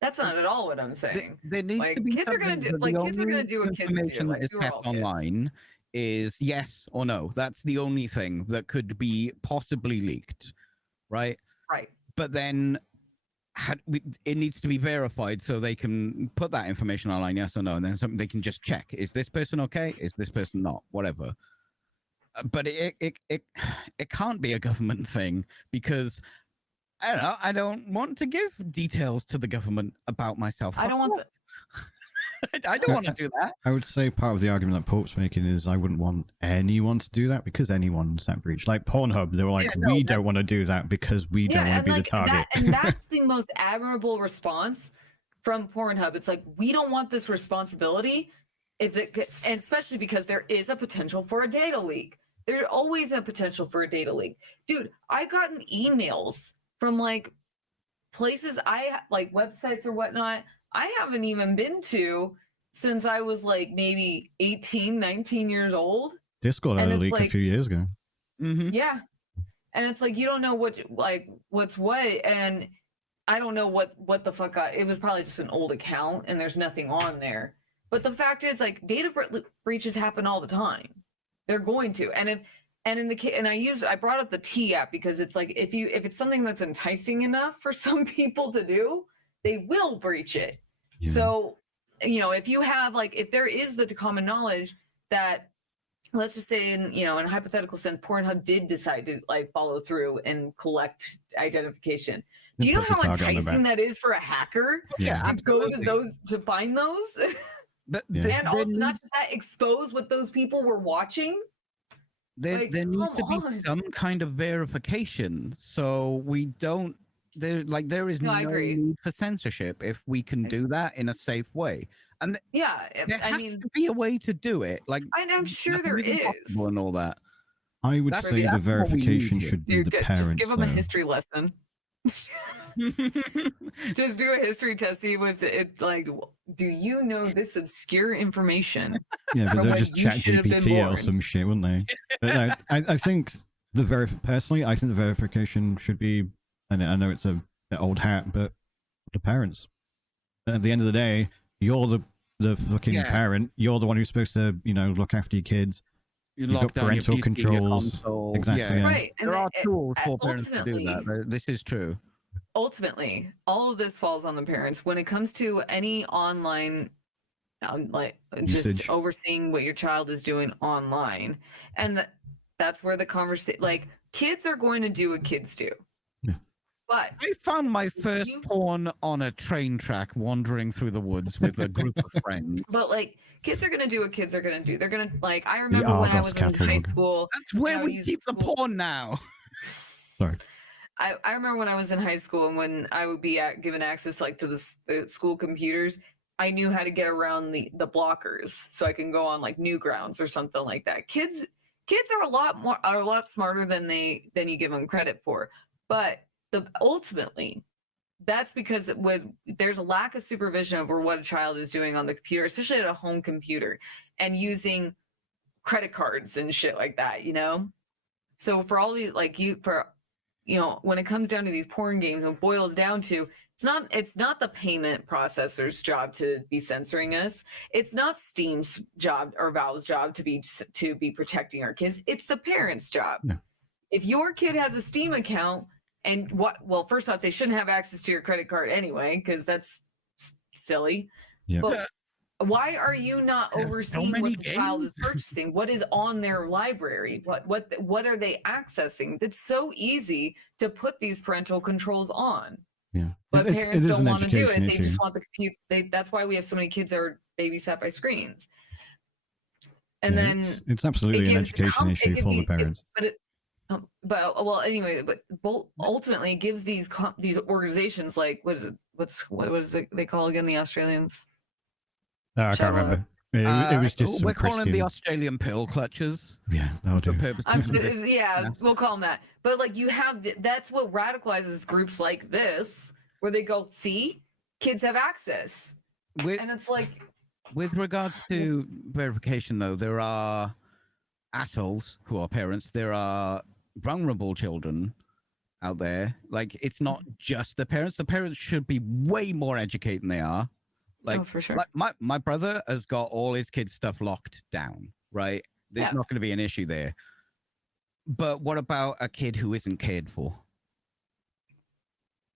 That's not at all what I'm saying. There needs to be kids are going to do kids are going to do what kids do. That is kept online is yes or no. That's the only thing that could be possibly leaked, right? Right. But then it needs to be verified so they can put that information online, yes or no, and then they can just check: is this person okay? Is this person not? Whatever. But it can't be a government thing because. I don't know. I don't want to give details to the government about myself. I don't want that. I don't want to do that. I would say part of the argument that Pulp's making is I wouldn't want anyone to do that because anyone's at breach. Like Pornhub, they were like, we don't want to do that because we don't want to be the target. And that's the most admirable response from Pornhub. It's like, we don't want this responsibility, and especially because there is a potential for a data leak. There's always a potential for a data leak. Dude, I gotten emails from like places like websites or whatnot I haven't even been to since I was like maybe 18, 19 years old. Discord had a leak a few years ago. Yeah. And it's like, you don't know what's what. And I don't know what the fuck. It was probably just an old account and there's nothing on there. But the fact is like data breaches happen all the time. They're going to. I brought up the T app because it's like if it's something that's enticing enough for some people to do, they will breach it. Yeah. So, if there is the common knowledge that, let's just say in a hypothetical sense, Pornhub did decide to like follow through and collect identification. Do you know how enticing that is for a hacker to go to those to find those? And also not just that, expose what those people were watching. There needs to be some kind of verification, so we don't. There is no need for censorship if we can do that in a safe way. And there has to be a way to do it. Like I'm sure there is, and all that. I would say the verification should be the parents. Just give them a history lesson. Just do a history test. See with it. Like, do you know this obscure information? Yeah, but they'll just chat GPT or some shit, wouldn't they? But no, I think personally, I think the verification should be. And I know it's a bit old hat, but the parents. At the end of the day, you're the fucking parent. You're the one who's supposed to, look after your kids. You've got parental controls. Exactly. Yeah. Right. And there are tools for parents to do that. This is true. Ultimately, all of this falls on the parents. When it comes to any online, just overseeing what your child is doing online, and that's where the conversation, like, kids are going to do what kids do. But I found my first porn on a train track wandering through the woods with a group of friends. But like, kids are gonna do what kids are gonna do. They're gonna like. I remember when I was in high school. That's where we keep the porn now. Sorry. I remember when I was in high school and when I would be given access like to the school computers, I knew how to get around the blockers so I can go on like Newgrounds or something like that. Kids are a lot smarter than you give them credit for. But ultimately, that's because there's a lack of supervision over what a child is doing on the computer, especially at a home computer, and using credit cards and shit like that, you know? So for all these when it comes down to these porn games, what it boils down to, it's not the payment processor's job to be censoring us. It's not Steam's job or Valve's job to be protecting our kids. It's the parents' job. No. If your kid has a Steam account first off, they shouldn't have access to your credit card anyway, because that's silly. Yeah. But why are you not overseeing what the child is purchasing? What is on their library? What are they accessing? It's so easy to put these parental controls on. Yeah, but parents don't want to do it. Issue. They just want the computer. That's why we have so many kids that are babysat by screens. And then it's absolutely an education issue for the parents. But ultimately it gives these organizations like what is it they call again, the Australians? No, I can't remember. It was just we're calling them the Australian pill clutchers. Yeah, that'll do. We'll call them that. But like that's what radicalizes groups like this, where they go, see, kids have access, and it's like. With regards to verification, though, there are assholes who are parents. There are vulnerable children out there. Like, it's not just the parents. The parents should be way more educated than they are. Like, for sure. Like my brother has got all his kids' stuff locked down, right? There's not going to be an issue there. But what about a kid who isn't cared for?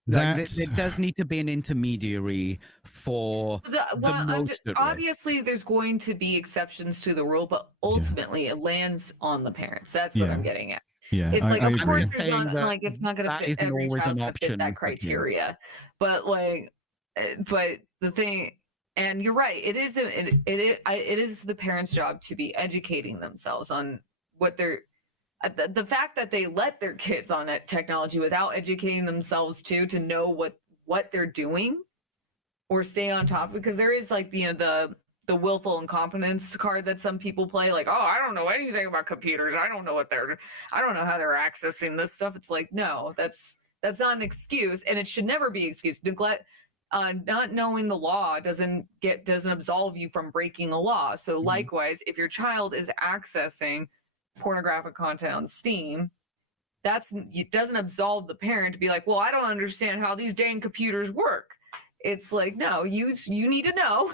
Like, there does need to be an intermediary for obviously there's going to be exceptions to the rule, but ultimately it lands on the parents. That's what I'm getting at. Yeah, it's like, of course, there's not like it's not going to fit every child's going to fit that criteria, but like, but the thing, and you're right, it is the parents' job to be educating themselves on what they're. The fact that they let their kids on that technology without educating themselves too, to know what they're doing or stay on top, because there is like the willful incompetence card that some people play, like, oh, I don't know anything about computers, I don't know how they're accessing this stuff. It's like, no, that's not an excuse, and it should never be an excuse. Neglect, not knowing the law doesn't absolve you from breaking the law. So likewise, if your child is accessing pornographic content on Steam, it doesn't absolve the parent to be like, well, I don't understand how these dang computers work. It's like, no, you need to know.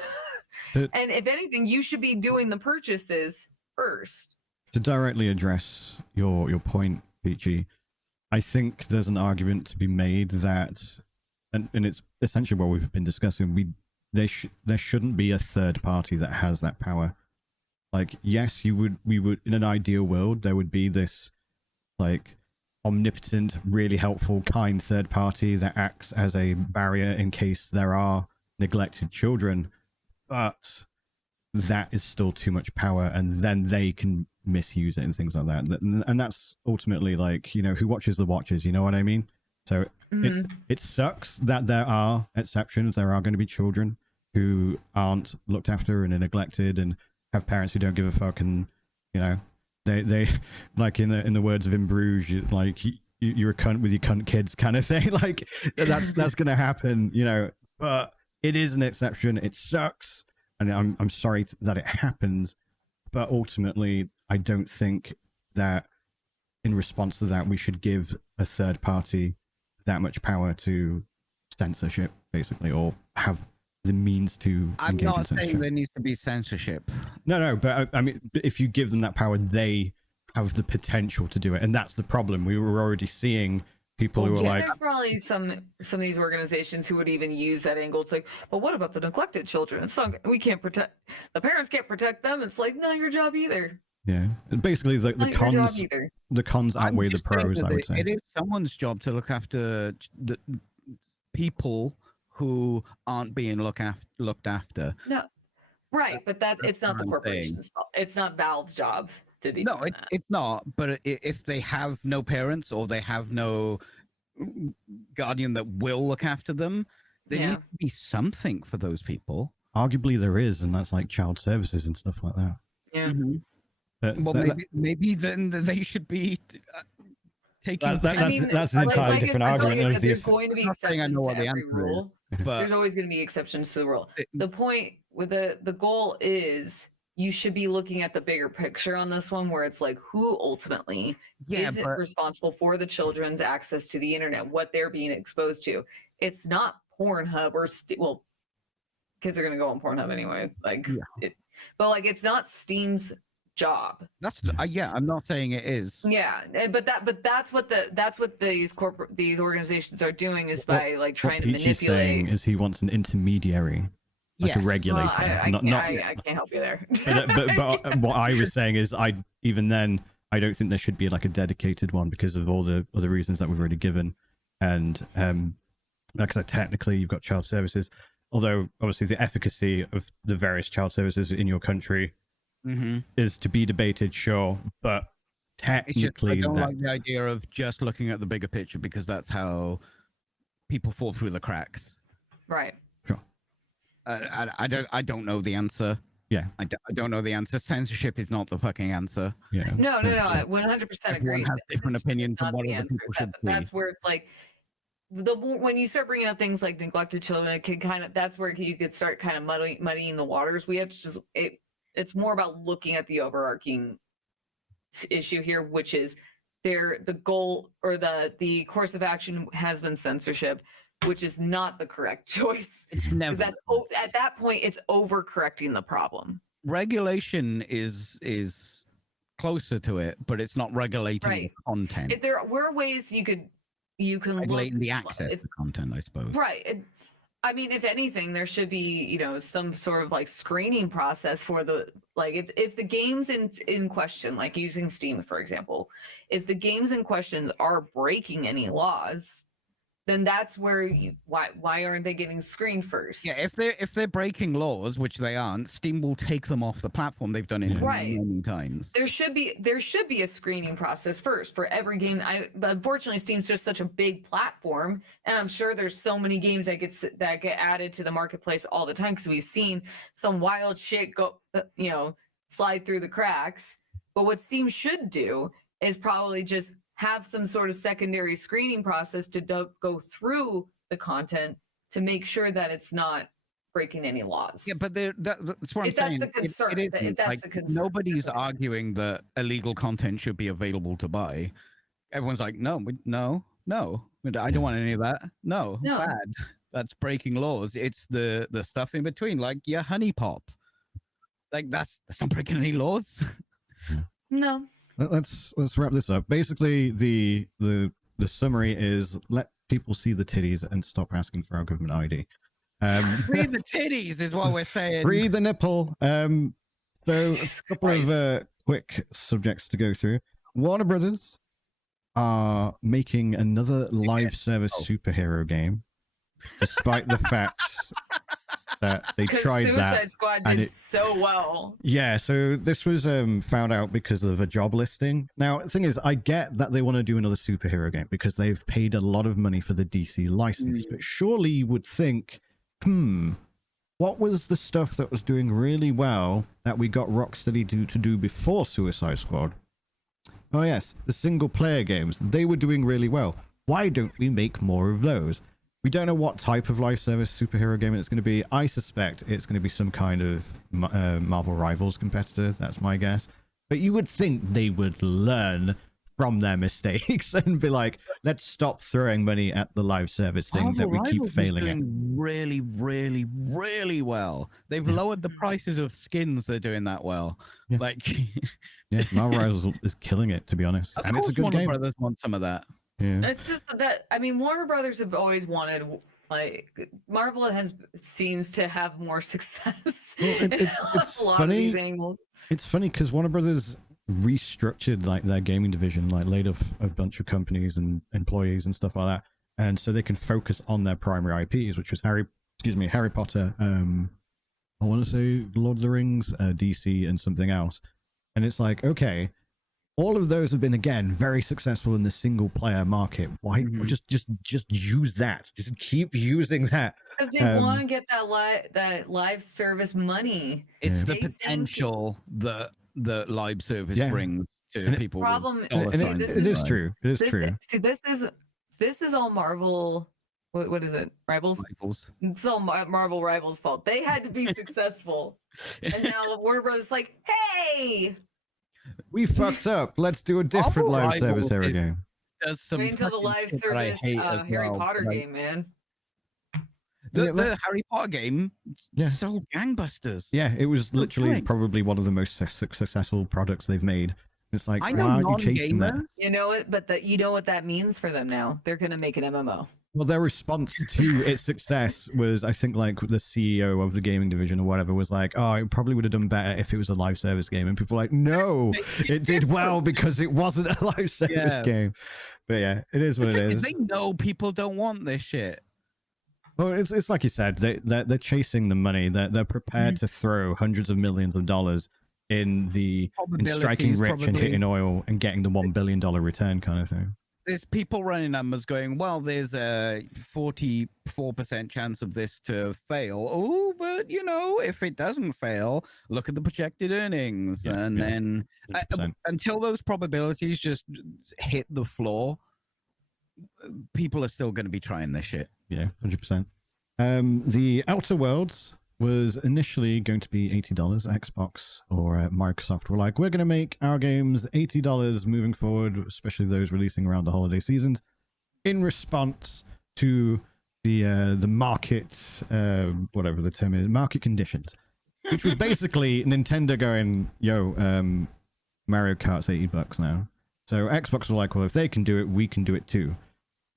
And if anything, you should be doing the purchases first. To directly address your point, Peachy, I think there's an argument to be made that, and it's essentially what we've been discussing, there shouldn't be a third party that has that power. Like, yes, we would, in an ideal world, there would be this, like, omnipotent, really helpful, kind third party that acts as a barrier in case there are neglected children, but that is still too much power, and then they can misuse it and things like that. And that's ultimately, like, you know, who watches the watchers, you know what I mean? So it sucks that there are exceptions. There are going to be children who aren't looked after and are neglected and have parents who don't give a fuck, and you know they like in the words of In Bruges, like you're a cunt with your cunt kids kind of thing. Like that's gonna happen, you know. But it is an exception. It sucks, and I'm sorry that it happens. But ultimately, I don't think that in response to that we should give a third party that much power to censorship, basically, or have the means to. I'm not saying there needs to be censorship. No, but I mean, if you give them that power, they have the potential to do it, and that's the problem. We were already seeing people who are like, there's probably some of these organizations who would even use that angle. It's like, but what about the neglected children? It's not, we can't protect the parents, can't protect them. It's like, not your job either. Yeah, basically the cons outweigh the pros. I would say it is someone's job to look after the people who aren't being looked after. No, right, but it's not the corporation's fault. It's not Valve's job to be. No, it's not. But if they have no parents or they have no guardian that will look after them, there needs to be something for those people. Arguably there is, and that's like child services and stuff like that. Yeah. Mm-hmm. Well, maybe then they should be taking. That's an entirely different argument. There's going to be exceptions to every rule, but there's always going to be exceptions to the rule. The point with the goal is you should be looking at the bigger picture on this one, where it's like who ultimately is responsible for the children's access to the internet, what they're being exposed to. It's not Pornhub or kids are going to go on Pornhub anyway. But like it's not Steam's job. That's I'm not saying it is. Yeah, but that's what these organizations are doing is by like trying to manipulate. Saying is he wants an intermediary, like a regulator. I can't help you there. but what I was saying is I don't think there should be like a dedicated one because of all the other reasons that we've already given, and like I said, technically you've got child services, although obviously the efficacy of the various child services in your country is to be debated, sure, but technically I don't like the idea of just looking at the bigger picture because that's how people fall through the cracks. Right. Sure. I don't know the answer. Yeah. I don't know the answer. Censorship is not the fucking answer. Yeah. No. I 100% agree. Have different opinions on what other people should be. That's where it's like when you start bringing up things like neglected children, it can that's where you could start kind of muddying the waters. We have to just it's more about looking at the overarching issue here, which is the goal or the course of action has been censorship, which is not the correct choice. It's never. At that point, it's overcorrecting the problem. Regulation is closer to it, but it's not regulating the content. If there were ways you can regulating the access to content, I suppose. Right. I mean, if anything, there should be, some sort of like screening process for if the games in question, like using Steam, for example, if the games in question are breaking any laws, then that's where why aren't they getting screened first? Yeah, if they're breaking laws, which they aren't, Steam will take them off the platform. They've done it many times. There should be a screening process first for every game. But unfortunately, Steam's just such a big platform, and I'm sure there's so many games that get added to the marketplace all the time because we've seen some wild shit go, slide through the cracks. But what Steam should do is probably just have some sort of secondary screening process to go through the content to make sure that it's not breaking any laws. Yeah, but that's what I'm saying. That's the concern. That's the concern. Nobody's arguing that illegal content should be available to buy. Everyone's like, no, I don't want any of that. No, bad. That's breaking laws. It's the stuff in between, like honey pop. Like that's not breaking any laws. No. Let's wrap this up. Basically, the summary is let people see the titties and stop asking for our government ID. Free the titties is what we're saying. Free the nipple. So a couple of quick subjects to go through. Warner Brothers are making another live service superhero game, despite the fact that they tried Suicide that. Squad did so well. Yeah, so this was found out because of a job listing. Now, the thing is, I get that they want to do another superhero game because they've paid a lot of money for the DC license, but surely you would think, what was the stuff that was doing really well that we got Rocksteady to do before Suicide Squad? Oh yes, the single player games. They were doing really well. Why don't we make more of those? We don't know what type of live service superhero game it's going to be. I suspect it's going to be some kind of Marvel Rivals competitor. That's my guess. But you would think they would learn from their mistakes and be like, let's stop throwing money at the live service thing that we keep failing at. Really, really, really well. They've lowered the prices of skins. They're doing that well. Yeah. Marvel Rivals is killing it, to be honest. And it's a good game. Brothers want some of that. Yeah. It's just that Warner Brothers have always wanted, Marvel seems to have more success. Well, it's funny. It's funny because Warner Brothers restructured like their gaming division, like laid off a bunch of companies and employees and stuff like that, and so they can focus on their primary IPs, which was Harry Potter, I want to say Lord of the Rings, DC, and something else. And it's like, okay, all of those have been, again, very successful in the single player market. Why just use that? Just keep using that. Because they want to get that live service money. It's the potential that the live service brings to people. It is true. See, this is all Marvel. What is it? Rivals? It's all Marvel Rivals' fault. They had to be successful. And now Warner Bros. Like, hey! We fucked up. Let's do a different live service every game. Wait until the live service Harry Potter game, man. The Harry Potter game sold gangbusters. Yeah, it was literally probably one of the most successful products they've made. It's like, why aren't you chasing that? You know it, but you know what that means for them now? They're going to make an MMO. Well, their response to its success was, I think, like the CEO of the gaming division or whatever was like, oh, it probably would have done better if it was a live service game. And people were like, no, it did well because it wasn't a live service game. But yeah, it is what it is. They know people don't want this shit. Well, it's like you said, they're chasing the money. They're prepared to throw hundreds of millions of dollars in striking rich and hitting oil and getting the $1 billion return kind of thing. There's people running numbers going, well, there's a 44% chance of this to fail. Oh, but if it doesn't fail, look at the projected earnings. Then until those probabilities just hit the floor, people are still going to be trying this shit. Yeah, 100%. The Outer Worlds was initially going to be $80. Xbox or Microsoft were like, we're going to make our games $80 moving forward, especially those releasing around the holiday seasons, in response to the market, whatever the term is, market conditions, which was basically Nintendo going, yo, Mario Kart's $80 now. So Xbox were like, well, if they can do it, we can do it too.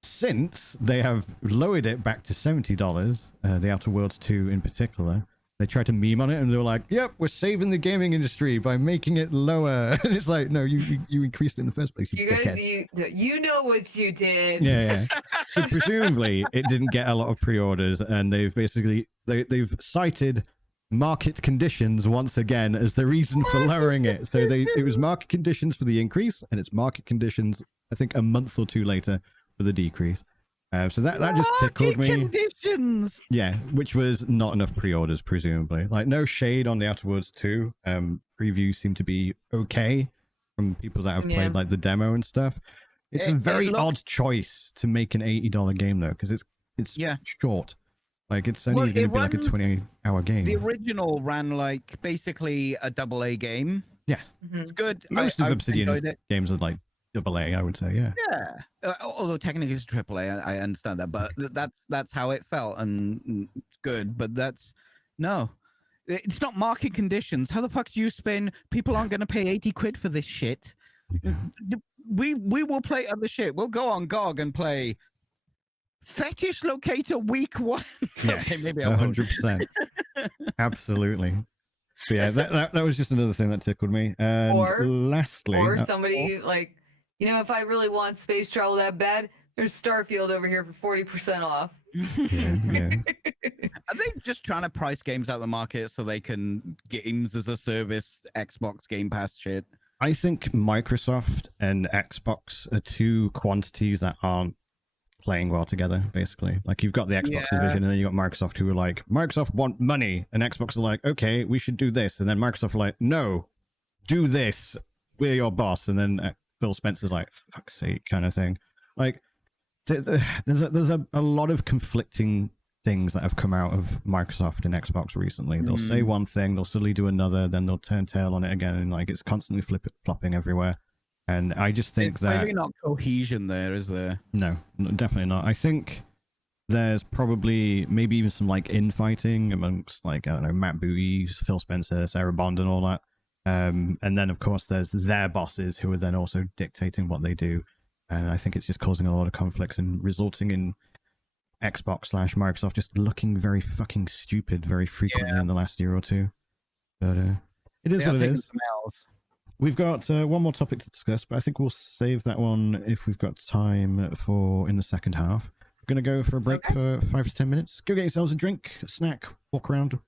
Since they have lowered it back to $70, the Outer Worlds 2 in particular, they tried to meme on it and they were like, yep, we're saving the gaming industry by making it lower. And it's like, no, you increased it in the first place. You guys, you know what you did. Yeah. So presumably it didn't get a lot of pre-orders, and they've basically they've cited market conditions once again as the reason for lowering it. So it was market conditions for the increase, and it's market conditions, I think, a month or two later for the decrease. So that just tickled me. Conditions. Yeah, which was not enough pre-orders, presumably. Like, no shade on the Outer Worlds 2. Previews seem to be okay from people that have played like the demo and stuff. It's a very odd choice to make an $80 game though, because it's short. Like, it's only going to be like a 20-hour game. The original ran like basically a AA game. Yeah, it's good. Most of Obsidian's games are like AA, I would say. Yeah. Although technically it's AAA, I understand that, but that's how it felt, and it's good. But it's not market conditions. How the fuck do you spin? People aren't going to pay 80 quid for this shit. We will play other shit. We'll go on GOG and play Fetish Locator Week 1. Yes, okay, maybe 100%. Absolutely. But yeah, that was just another thing that tickled me. And lastly, somebody like, if I really want space travel that bad, there's Starfield over here for 40% off. Yeah. Are they just trying to price games out of the market so they can games as a service, Xbox Game Pass shit? I think Microsoft and Xbox are two quantities that aren't playing well together, basically. Like, you've got the Xbox division, and then you've got Microsoft, who are like, Microsoft want money, and Xbox are like, okay, we should do this. And then Microsoft are like, no, do this. We're your boss. And then Phil Spencer's like, fuck's sake, kind of thing. Like, there's a lot of conflicting things that have come out of Microsoft and Xbox recently. They'll say one thing, they'll suddenly do another, then they'll turn tail on it again, and like, it's constantly flopping everywhere. And I just think that maybe not cohesion there, is there? No, definitely not. I think there's probably maybe even some like infighting amongst, like, I don't know, Matt Booty, Phil Spencer, Sarah Bond, and all that. And then of course there's their bosses who are then also dictating what they do. And I think it's just causing a lot of conflicts and resulting in Xbox/Microsoft just looking very fucking stupid very frequently in the last year or two. But it is what it is. we've got one more topic to discuss, but I think we'll save that one if we've got time for in the second half. We're going to go for a break for 5 to 10 minutes. Go get yourselves a drink, a snack, walk around.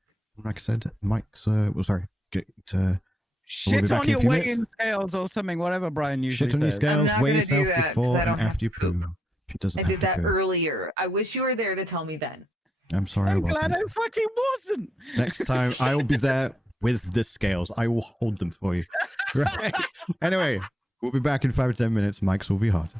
Like I said, Mike's, shit on your weighing scales or something, whatever Bryan usually says. Shit on your scales, weigh yourself before and after you poop. I did that earlier. I wish you were there to tell me then. I'm sorry, I'm glad I fucking wasn't. Next time, I will be there with the scales. I will hold them for you. Right. Anyway, we'll be back in 5 to 10 minutes. Mike's will be hot.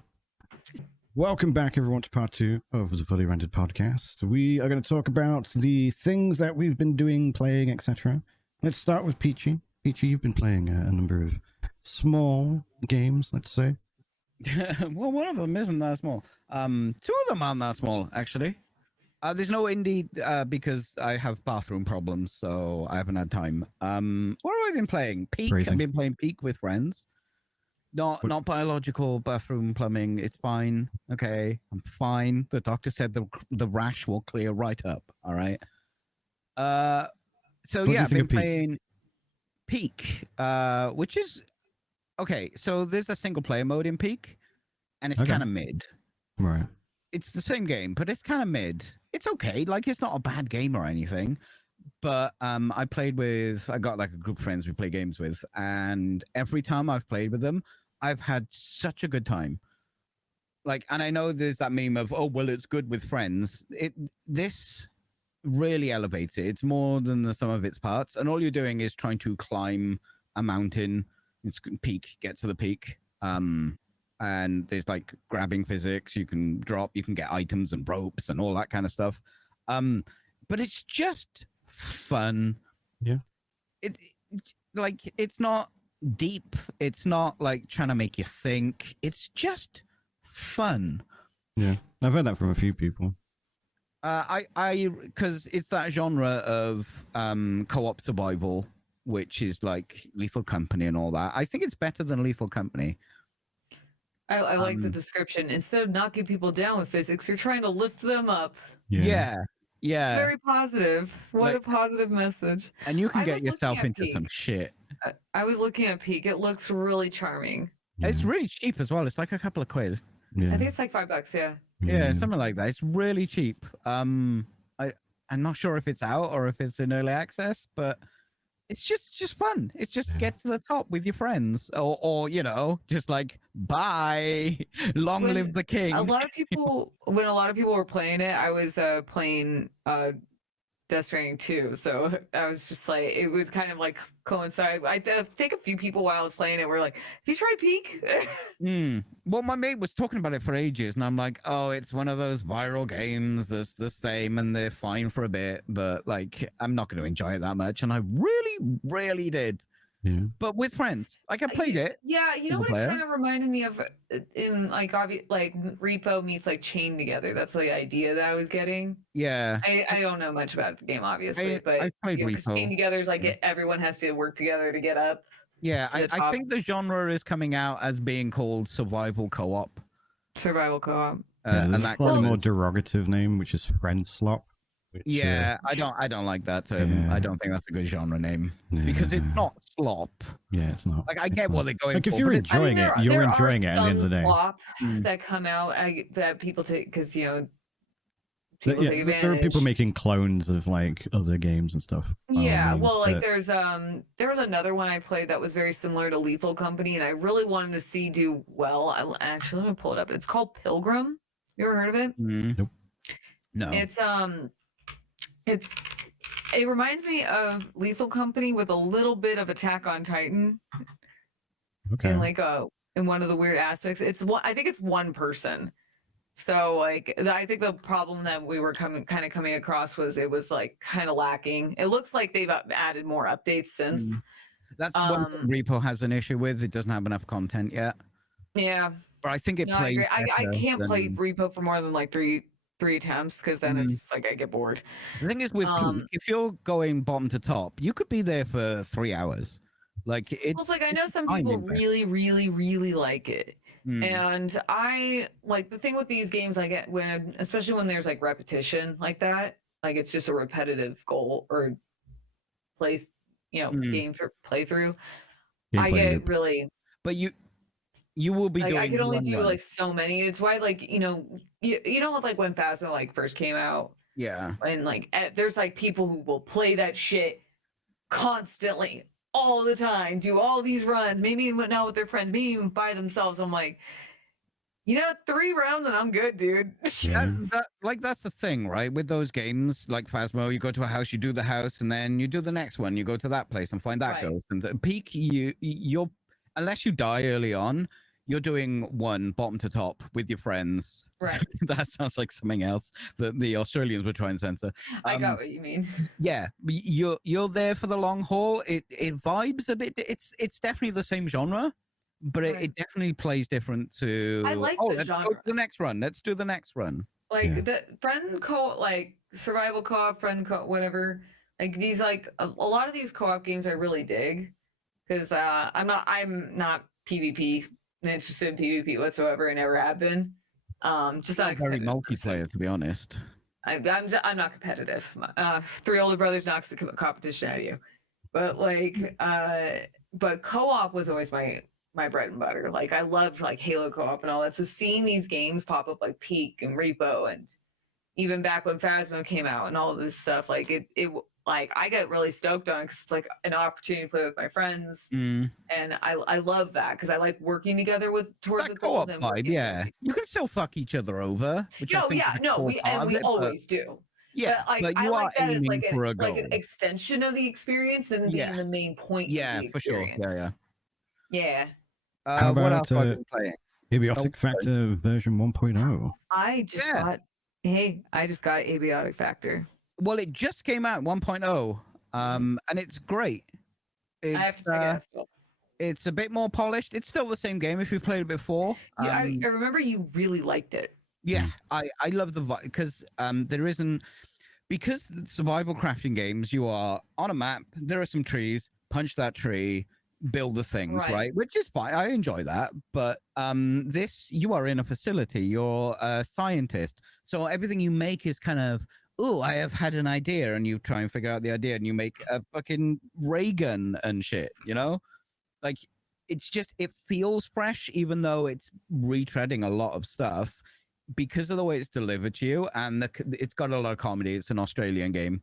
Welcome back, everyone, to part 2 of the Fully Rented podcast. We are going to talk about the things that we've been doing, playing, etc. Let's start with Peachy. Peachy, you've been playing a number of small games, let's say. Well, one of them isn't that small. 2 of them aren't that small, actually. There's no indie because I have bathroom problems, so I haven't had time. What have I been playing? Peak. I've been playing Peak with friends. Not biological bathroom plumbing. It's fine. Okay, I'm fine. The doctor said the rash will clear right up. All right. So yeah, I've been playing Peak, which is okay. So there's a single player mode in Peak, and it's kind of mid. Right. It's the same game, but it's kind of mid. It's okay. Like, it's not a bad game or anything. But I got like a group of friends we play games with, and every time I've played with them, I've had such a good time. Like, and I know there's that meme of, oh, well, it's good with friends. This really elevates it. It's more than the sum of its parts. And all you're doing is trying to climb a mountain. It's peak, get to the peak. And there's like grabbing physics. You can drop, you can get items and ropes and all that kind of stuff. But it's just fun. Yeah. It's not deep. It's not like trying to make you think. It's just fun. Yeah. I've heard that from a few people. Because it's that genre of co-op survival, which is like Lethal Company and all that. I think it's better than Lethal Company. I like the description. Instead of knocking people down with physics, you're trying to lift them up. Yeah. Very positive. What a positive message. And you can get yourself into some shit. I was looking at Peak. It looks really charming. Yeah. It's really cheap as well. It's like a couple of quid. Yeah. I think it's like $5, Yeah, something like that. It's really cheap. I'm not sure if it's out or if it's in early access, but it's just fun. It's just get to the top with your friends, or just like bye, long live the king. When a lot of people were playing it, I was playing Death Stranding 2, so I was just like, it was kind of like coincide. I think a few people while I was playing it were like, "Have you tried Peak?" Well, my mate was talking about it for ages, and I'm like, "Oh, it's one of those viral games that's the same, and they're fine for a bit, but like, I'm not going to enjoy it that much." And I really, really did. Yeah. But with friends, like I played it. Yeah, you know what it kind of reminded me of in like Repo meets like Chain Together. That's the idea that I was getting. Yeah. I don't know much about the game, obviously, but I played Repo. Chain Together is like everyone has to work together to get up. Yeah, I think the genre is coming out as being called survival co-op. Survival co-op. There's a slightly more derogative name, which is friend slop. Which, I don't like that term. Yeah. I don't think that's a good genre name because it's not slop. Yeah, it's not. Like I get what they're going like for. If you're enjoying it, you're enjoying it at the end of the day. Slop that come out that people take because people take advantage. There are people making clones of like other games and stuff. Yeah, well, like there was another one I played that was very similar to Lethal Company, and I really wanted to see do well. Actually, let me pull it up. It's called Pilgrim. You ever heard of it? Nope. No. It reminds me of Lethal Company with a little bit of Attack on Titan. Okay. In one of the weird aspects. I think it's one person. So like I think the problem that we were coming across was it was like kind of lacking. It looks like they've added more updates since. That's what Repo has an issue with. It doesn't have enough content yet. Yeah. But I think I can't play Repo for more than like three attempts because then it's just like I get bored. The thing is with Peak, if you're going bottom to top, you could be there for 3 hours. Like it's like I know some people really, really, really like it. And I like the thing with these games I get especially when there's like repetition like that, like it's just a repetitive goal or game playthrough. I get really. But you will be like, doing. I can only do like so many. It's why like you know like when Phasma like first came out. Yeah. And like there's like people who will play that shit constantly all the time, do all these runs, maybe even not with their friends, maybe even by themselves. I'm like, 3 rounds and I'm good, dude. Yeah. That's the thing, right? With those games like Phasmo, you go to a house, you do the house, and then you do the next one. You go to that place and find that ghost. And Peak, you're unless you die early on, you're doing one bottom to top with your friends. Right. That sounds like something else that the Australians were trying to censor. I got what you mean. Yeah, you're there for the long haul. It vibes a bit. It's definitely the same genre, but it definitely plays different to. I like the let's genre. go to the next run. Let's do the next run. Like the friend co like survival co-op, friend co whatever. Like these a lot of these co-op games I really dig because I'm not PvP interested in PvP whatsoever. I never have been. Just not very multiplayer, to be honest. I'm not competitive. 3 older brothers knocks the competition out of you, but but co-op was always my bread and butter. Like I loved like Halo co-op and all that. So seeing these games pop up like Peak and Repo and even back when Phasmo came out and all of this stuff, like it like I get really stoked on because it's like an opportunity to play with my friends, and I love that because I like working together towards the goal. Co-op vibe, yeah. You can still fuck each other over. Which we always do. Yeah, but I like that as like an extension of the experience than being the main point. Yeah, of the for sure. experience. Yeah. How about what else have I been playing? Abiotic Factor version 1.0. I just got Abiotic Factor. Well, it just came out 1.0, and it's great. I have to check it out. It's a bit more polished. It's still the same game if you played it before. Yeah, I remember you really liked it. Yeah, I love the vibe because because survival crafting games, you are on a map. There are some trees. Punch that tree. Build the things, right? Which is fine. I enjoy that. But this, you are in a facility. You're a scientist, so everything you make is kind of, I have had an idea, and you try and figure out the idea, and you make a fucking ray gun and shit. Like it's just, it feels fresh, even though it's retreading a lot of stuff because of the way it's delivered to you, and it's got a lot of comedy. It's an Australian game.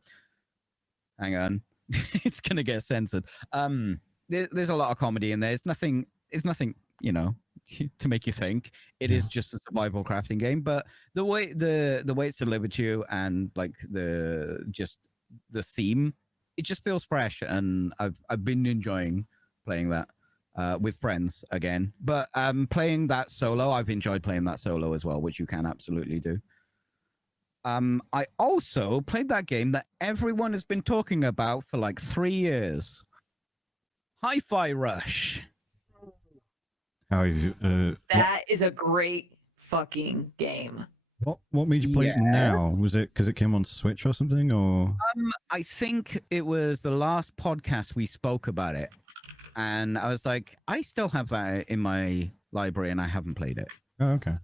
Hang on, it's gonna get censored. There's a lot of comedy in there. It's nothing, to make you think. It is just a survival crafting game, but the way it's delivered to you and like the theme, it just feels fresh, and I've been enjoying playing that with friends again. But playing that solo, I've enjoyed playing that solo as well, which you can absolutely do. I also played that game that everyone has been talking about for like 3 years. Hifi Rush. That is a great fucking game. What made you play it now? Was it because it came on Switch or something, or? I think it was the last podcast we spoke about it, and I was like, I still have that in my library, and I haven't played it. Oh, okay.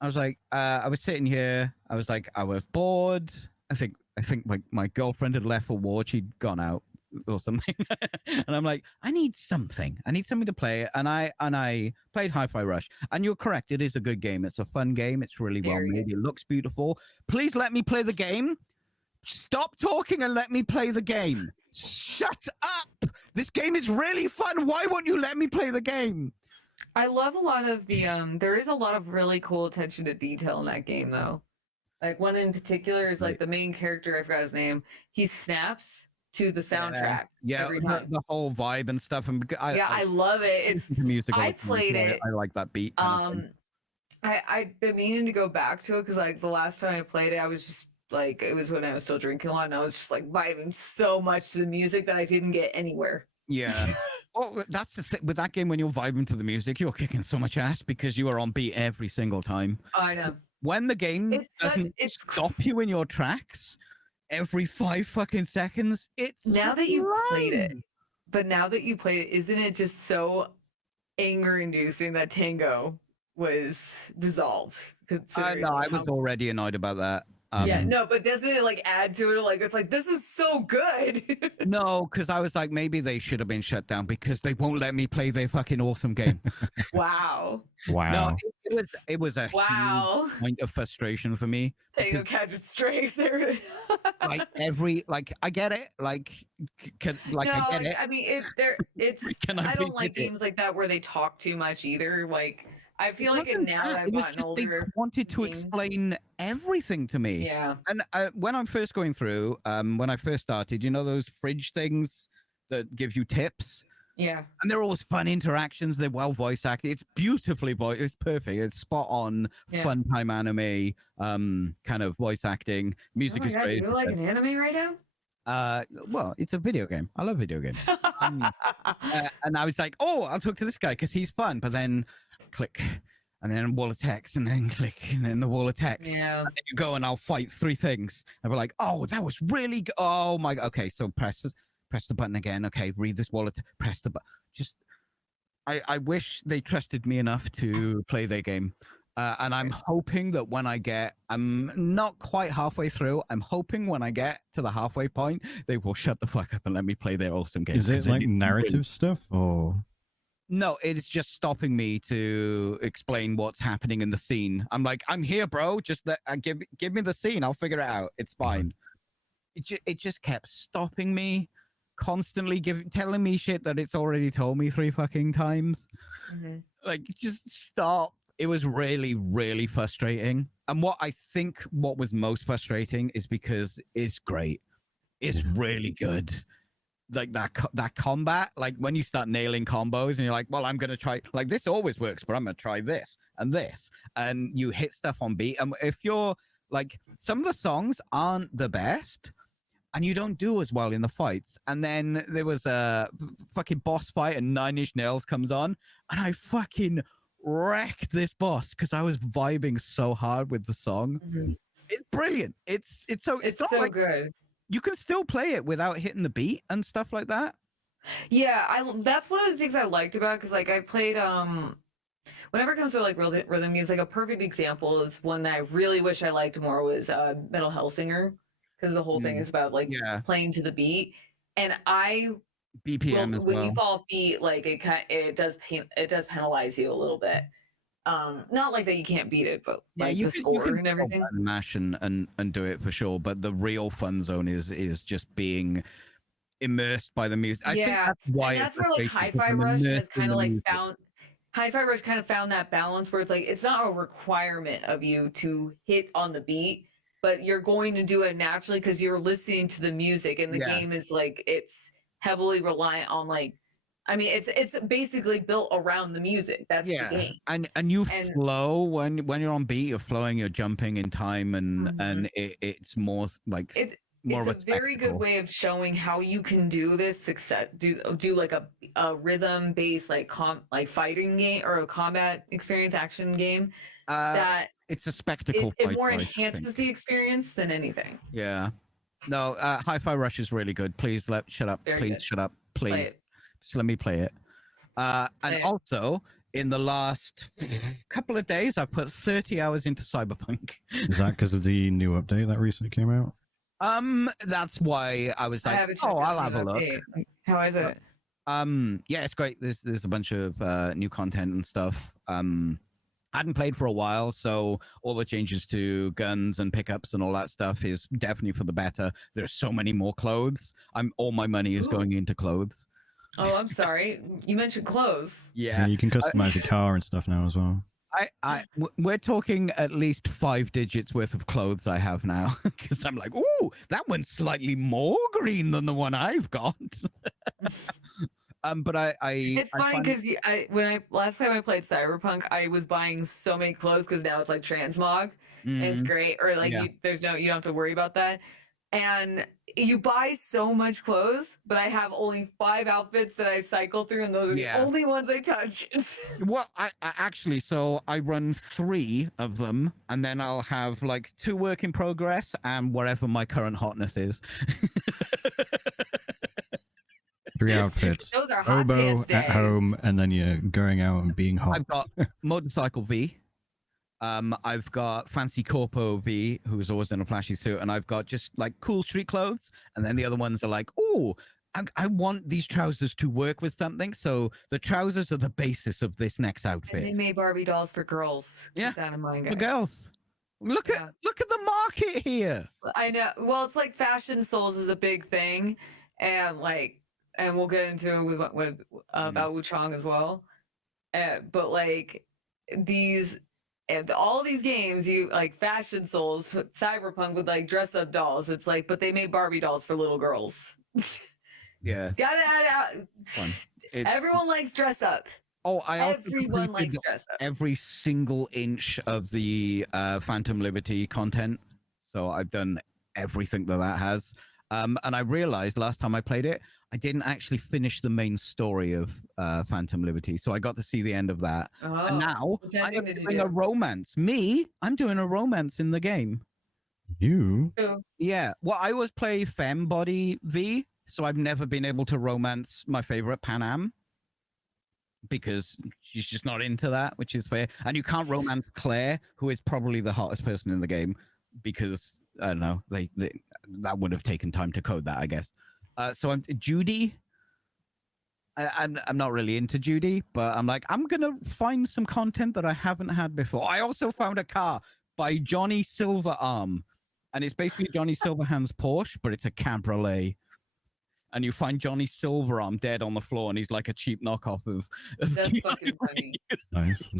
I was like, I was sitting here. I was like, I was bored. I think my girlfriend had left for war. She'd gone out or something, and I'm like, I need something to play, and I played Hifi Rush. And you're correct, it is a good game. It's a fun game. It's really well made. It looks beautiful. Please let me play the game. Stop talking and let me play the game. Shut up. This game is really fun. Why won't you let me play the game? I love a lot of the there is a lot of really cool attention to detail in that game, though. Like one in particular is like the main character, I forgot his name. He snaps to the soundtrack. Every time. The whole vibe and stuff. And I love it. It's music. I played it. I like that beat. I've been meaning to go back to it because like the last time I played it, I was just like, it was when I was still drinking a lot, and I was just like vibing so much to the music that I didn't get anywhere. Yeah. Well, that's the thing with that game. When you're vibing to the music, you're kicking so much ass because you are on beat every single time. I know. When the game doesn't stop you in your tracks every 5 fucking seconds, it's now that you played it. But now that you played it, isn't it just so anger-inducing that Tango was dissolved? No, I was already annoyed about that. Yeah, no, but doesn't it like add to it? Like, it's like, this is so good. No, because I was like, maybe they should have been shut down because they won't let me play their fucking awesome game. Wow. Wow. No, it was a huge point of frustration for me. Take a catch it straight. Like I get it. Like, no, I get it. I mean, it's. I don't like games like that where they talk too much either. Like, I feel like now that I've gotten older, they wanted to explain everything to me. Yeah. And when I'm first going through, when I first started, you know those fridge things that give you tips? Yeah. And they're always fun interactions. They're well voice acted. It's beautifully voiced. It's perfect. It's spot on. Fun time anime kind of voice acting. Music is great. You like an anime right now? Well, it's a video game. I love video games. And I was like, oh, I'll talk to this guy because he's fun. But then click, and then wall of text, and then click, and then the wall of text. Yeah. And then you go and I'll fight 3 things. And we're like, oh, that was really good. Oh my God. Okay, so press the button again. Okay, read this wall of press the button. Just, I wish they trusted me enough to play their game. And I'm hoping that when I'm not quite halfway through, I'm hoping when I get to the halfway point, they will shut the fuck up and let me play their awesome game. Is it like narrative stuff or? No, it's just stopping me to explain what's happening in the scene. I'm like, I'm here, bro. Just give me the scene. I'll figure it out. It's fine. It just kept stopping me, constantly telling me shit that it's already told me 3 fucking times. Mm-hmm. Like, just stop. It was really, really frustrating. And what was most frustrating is because it's great. It's really good. Like that combat, like when you start nailing combos and you're like, well, I'm gonna try, like, this always works, but I'm gonna try this and this, and you hit stuff on beat. And if you're like, some of the songs aren't the best and you don't do as well in the fights, and then there was a fucking boss fight and 9 Inch Nails comes on and I fucking wrecked this boss because I was vibing so hard with the song. Mm-hmm. It's brilliant. It's so like, good. You can still play it without hitting the beat and stuff like that. Yeah, that's one of the things I liked about it, because like I played whenever it comes to like rhythm music, a perfect example is one that I really wish I liked more was Metal Hellsinger, because the whole thing is about like playing to the beat, and BPM when you fall off beat, like it does penalize you a little bit. Not like that you can't beat it, but like the score and everything. Mash and do it for sure, but the real fun zone is just being immersed by the music. I think that's why. And that's where like Hi-Fi Rush has kind of like found. Hi-Fi Rush kind of found that balance where it's like it's not a requirement of you to hit on the beat, but you're going to do it naturally because you're listening to the music, and the game is like it's heavily reliant on like. I mean, it's basically built around the music. That's the game. And you flow when you're on beat. You're flowing. You're jumping in time, and it's more like it's a very good way of showing how you can do this success. Do like a rhythm based like fighting game or a combat experience action game. That it's a spectacle. It more enhances the experience than anything. Yeah. No, Hi-Fi Rush is really good. Please shut up. Very please good. Shut up. Please. Just let me play it. And also, in the last couple of days, I've put 30 hours into Cyberpunk. Is that because of the new update that recently came out? That's why I was like, I'll have a look. How is it? Yeah, it's great. There's a bunch of new content and stuff. I hadn't played for a while, so all the changes to guns and pickups and all that stuff is definitely for the better. There's so many more clothes. All my money is going into clothes. Oh, I'm sorry. You mentioned clothes. Yeah, you can customize the car and stuff now as well. We're talking at least 5 digits worth of clothes I have now, because I'm like, ooh, that one's slightly more green than the one I've got. But it's funny because last time I played Cyberpunk, I was buying so many clothes because now it's like transmog, and it's great. Or like you don't have to worry about that. And you buy so much clothes, but I have only 5 outfits that I cycle through, and those are the only ones I touch. Well, I actually, so I run 3 of them, and then I'll have like 2 work in progress and whatever my current hotness is. 3 outfits. Those are hot Oboe pants at home, and then you're going out and being hot. I've got motorcycle V, I've got Fancy Corpo V, who's always in a flashy suit, and I've got just like cool street clothes. And then the other ones are like, oh, I want these trousers to work with something. So the trousers are the basis of this next outfit. And they made Barbie dolls for girls. Yeah, keep that in mind, guys. For girls. Look at the market here. I know. Well, it's like fashion souls is a big thing, and we'll get into it with about Wuchang as well. But like these. And all these games, you like fashion souls, Cyberpunk with like dress up dolls. It's like, but they made Barbie dolls for little girls. Yeah. Gotta add out. Everyone likes dress up. Oh, everyone likes dress up. Every single inch of the Phantom Liberty content. So I've done everything that has. And I realized last time I played it, I didn't actually finish the main story of Phantom Liberty. So I got to see the end of that. Oh, and now I am doing a romance. I'm doing a romance in the game. You? Yeah. Well, I always play Fembody V. So I've never been able to romance my favorite Pan Am. Because she's just not into that, which is fair. And you can't romance Claire, who is probably the hottest person in the game. Because, I don't know, that would have taken time to code that, I guess. So I'm Judy. I'm not really into Judy, but I'm like, I'm going to find some content that I haven't had before. I also found a car by Johnny Silverarm. And it's basically Johnny Silverhand's Porsche, but it's a cabriolet. And you find Johnny Silverarm dead on the floor, and he's like a cheap knockoff of That's fucking funny. Nice.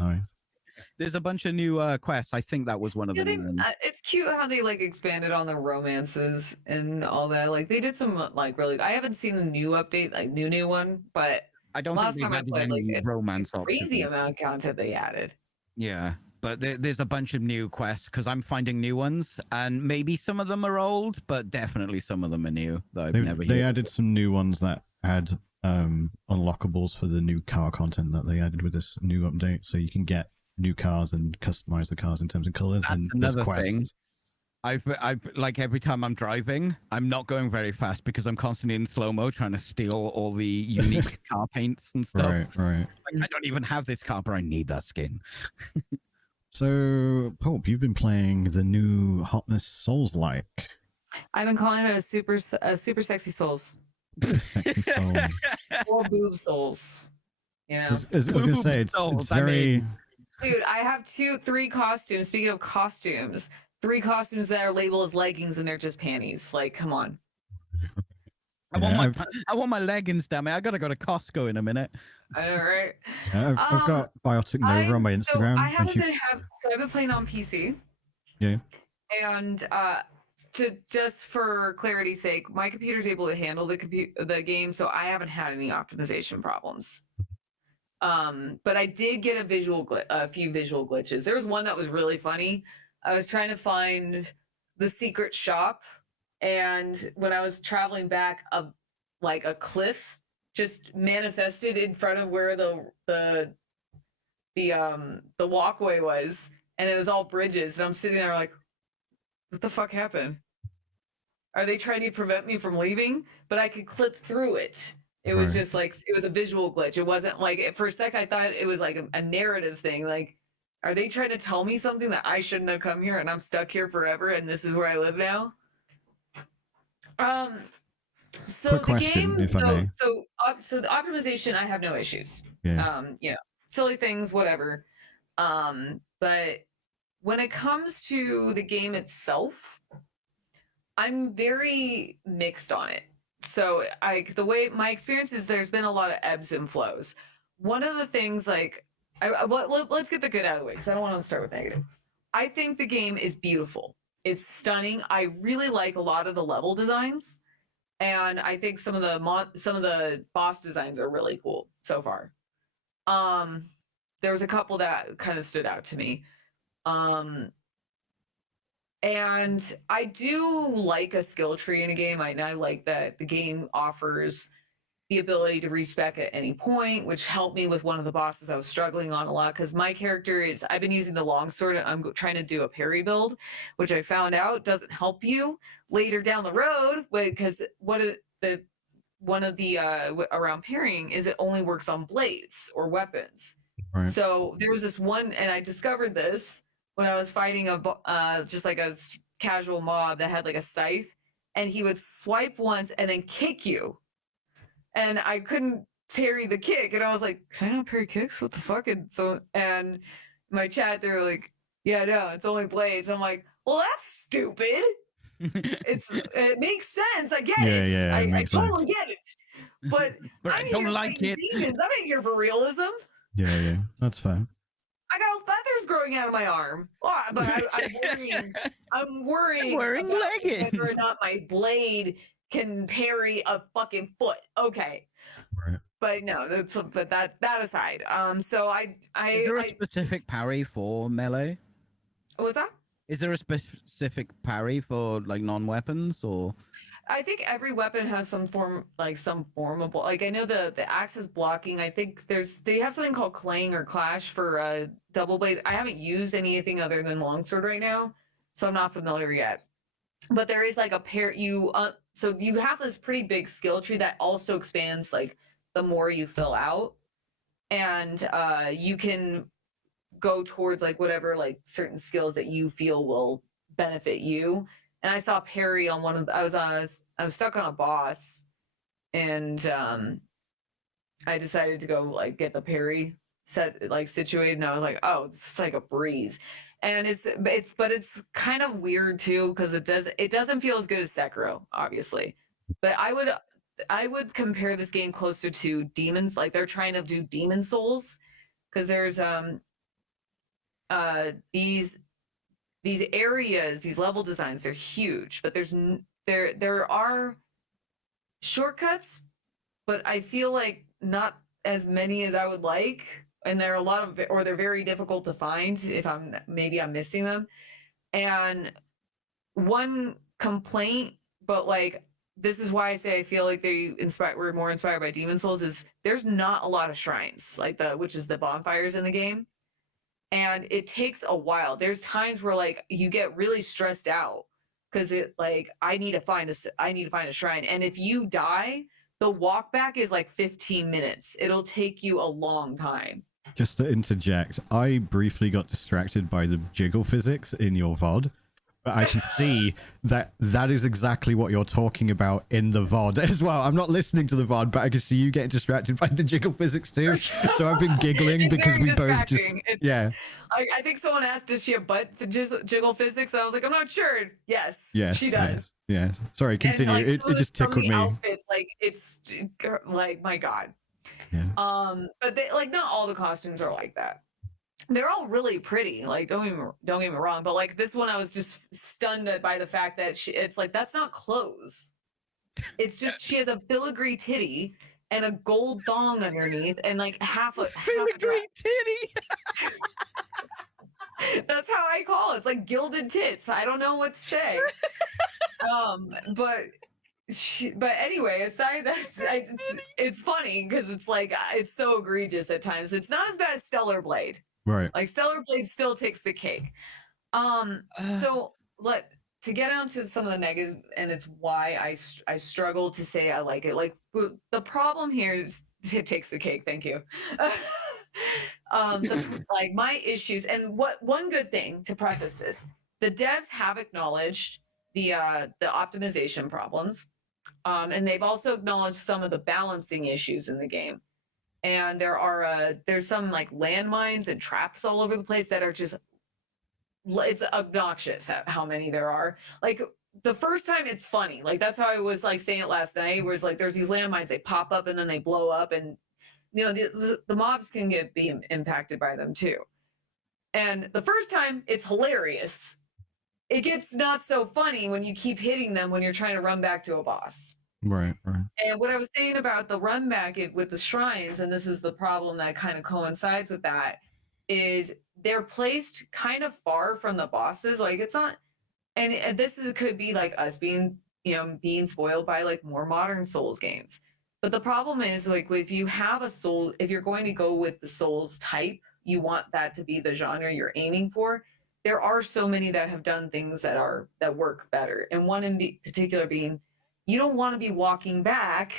There's a bunch of new quests. I think that was one of them. It's cute how they like expanded on the romances and all that. Like they did some like really. I haven't seen the new update, like new one, but I don't last think time I played, like it's romance crazy amount of content they added. Yeah, but there's a bunch of new quests because I'm finding new ones, and maybe some of them are old, but definitely some of them are new that I've never. They added some new ones that had unlockables for the new car content that they added with this new update, so you can get new cars and customize the cars in terms of color. That's and another thing. I've like every time I'm driving, I'm not going very fast because I'm constantly in slow-mo trying to steal all the unique car paints and stuff. Right. Like, I don't even have this car, but I need that skin. So, Pulp, you've been playing the new Hotness Souls-like. I've been calling it a super sexy souls. Sexy souls. Or boob souls. You know? I was going to say, it's very... Dude, I have 3 costumes. Speaking of costumes, 3 costumes that are labeled as leggings and they're just panties. Like, come on. I want my leggings, damn it. I gotta go to Costco in a minute. I know, right? Yeah, I've got Biotic Nova on my Instagram. So I've been playing on PC. Yeah. And just for clarity's sake, my computer's able to handle the game, so I haven't had any optimization problems. But I did get a few visual glitches. There was one that was really funny. I was trying to find the secret shop, and when I was traveling back, a cliff just manifested in front of where the walkway was, and it was all bridges. And I'm sitting there like, what the fuck happened? Are they trying to prevent me from leaving? But I could clip through it. It was just like, it was a visual glitch. It wasn't like, for a sec, I thought it was like a narrative thing. Like, are they trying to tell me something that I shouldn't have come here and I'm stuck here forever and this is where I live now? So quick the question, game, if I may. So the optimization, I have no issues. Yeah. Silly things, whatever. But when it comes to the game itself, I'm very mixed on it. So the way my experience is, there's been a lot of ebbs and flows. One of the things, like, let's get the good out of the way because I don't want to start with negative. I think the game is beautiful. It's stunning. I really like a lot of the level designs, and I think some of the boss designs are really cool so far. There was a couple that kind of stood out to me. And I do like a skill tree in a game. I like that the game offers the ability to respec at any point, which helped me with one of the bosses I was struggling on a lot, because my character I've been using the longsword, and I'm trying to do a parry build, which I found out doesn't help you later down the road, because one of the around parrying is it only works on blades or weapons. Right. So there was this one, and I discovered this when I was fighting just like a casual mob that had like a scythe, and he would swipe once and then kick you, and I couldn't parry the kick, and I was like, can I not parry kicks? What the fuck? And my chat, they were like, yeah, no, it's only blades. I'm like, well, that's stupid. It makes sense. I get it. Yeah, I totally get it. But I don't like it. Demons. I'm in here for realism. Yeah, that's fine. I got feathers growing out of my arm. Oh, but I'm worrying about whether or not my blade can parry a fucking foot. Okay. Right. But no, but that aside. So is there a specific parry for melee? What's that? Is there a specific parry for like non-weapons, or? I think every weapon has some form of like, I know the axe has blocking. I think they have something called clang or clash for double blades. I haven't used anything other than longsword right now, so I'm not familiar yet. But there is like a pair so you have this pretty big skill tree that also expands like the more you fill out, and you can go towards like whatever like certain skills that you feel will benefit you. And I saw parry on one of I was stuck on a boss, and I decided to go like get the parry set like situated, and I was like, oh, this is like a breeze. And it's kind of weird too, because it doesn't feel as good as Sekiro, obviously. But I would compare this game closer to Demons, like they're trying to do Demon Souls, because there's these areas, these level designs, they're huge, but there are shortcuts, but I feel like not as many as I would like, and there are a lot of, or they're very difficult to find if I'm missing them. And one complaint, but like this is why I say I feel like we're more inspired by Demon Souls, is there's not a lot of shrines, like which is the bonfires in the game. And it takes a while. There's times where like you get really stressed out because it like I need to find a shrine, and if you die, the walk back is like 15 minutes. It'll take you a long time. Just to interject, I briefly got distracted by the jiggle physics in your VOD. But I can see that is exactly what you're talking about in the VOD as well. I'm not listening to the VOD, but I can see you getting distracted by the jiggle physics too. So I've been giggling because we both just... Yeah. I think someone asked, does she have butt jiggle physics? And I was like, I'm not sure. Yes, she does. Yeah. Sorry, continue. And, like, it just tickled me. Outfits, like, it's like, my God. Yeah. But they, like, not all the costumes are like that. They're all really pretty, like don't get me wrong, but like this one I was just stunned by the fact that it's like, that's not clothes. It's just she has a filigree titty and a gold thong underneath and like half a filigree titty. That's how I call it. It's like gilded tits. I don't know what to say. But anyway, aside that, it's funny because it's like it's so egregious at times. It's not as bad as Stellar Blade. Right. Like Stellar Blade still takes the cake. So to get onto some of the negatives, and it's why I struggle to say I like it. Like the problem here is it takes the cake. Thank you. Like my issues, and one good thing to preface this: the devs have acknowledged the optimization problems, and they've also acknowledged some of the balancing issues in the game. And there's some like landmines and traps all over the place that are just, it's obnoxious how many there are. Like the first time it's funny, like that's how I was like saying it last night, where it's like there's these landmines, they pop up and then they blow up, and you know the mobs can be impacted by them too. And the first time it's hilarious. It gets not so funny when you keep hitting them when you're trying to run back to a boss. Right. And what I was saying about the run back with the shrines, and this is the problem that kind of coincides with that, is they're placed kind of far from the bosses. Like it's not, and could be like us being spoiled by like more modern Souls games. But the problem is like if you have a Soul, if you're going to go with the Souls type, you want that to be the genre you're aiming for. There are so many that have done things that work better, and one in particular being, you don't want to be walking back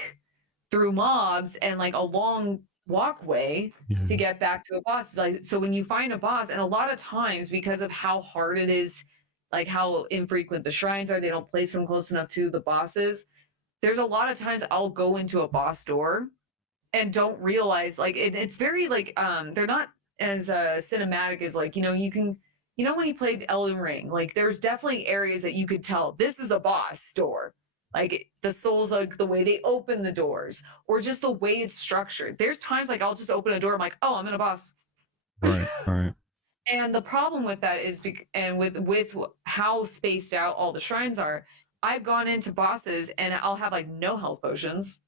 through mobs and like a long walkway to get back to a boss. Like, so when you find a boss, and a lot of times because of how hard it is, like how infrequent the shrines are, they don't place them close enough to the bosses. There's a lot of times I'll go into a boss door and don't realize, like, it's very like they're not as cinematic as, like, you can, when you played Elden Ring, like there's definitely areas that you could tell this is a boss door, like the souls, like the way they open the doors or just the way it's structured. There's times like I'll just open a door, I'm like, oh, I'm in a boss. Right. And the problem with that is, and with how spaced out all the shrines are, I've gone into bosses and I'll have like no health potions,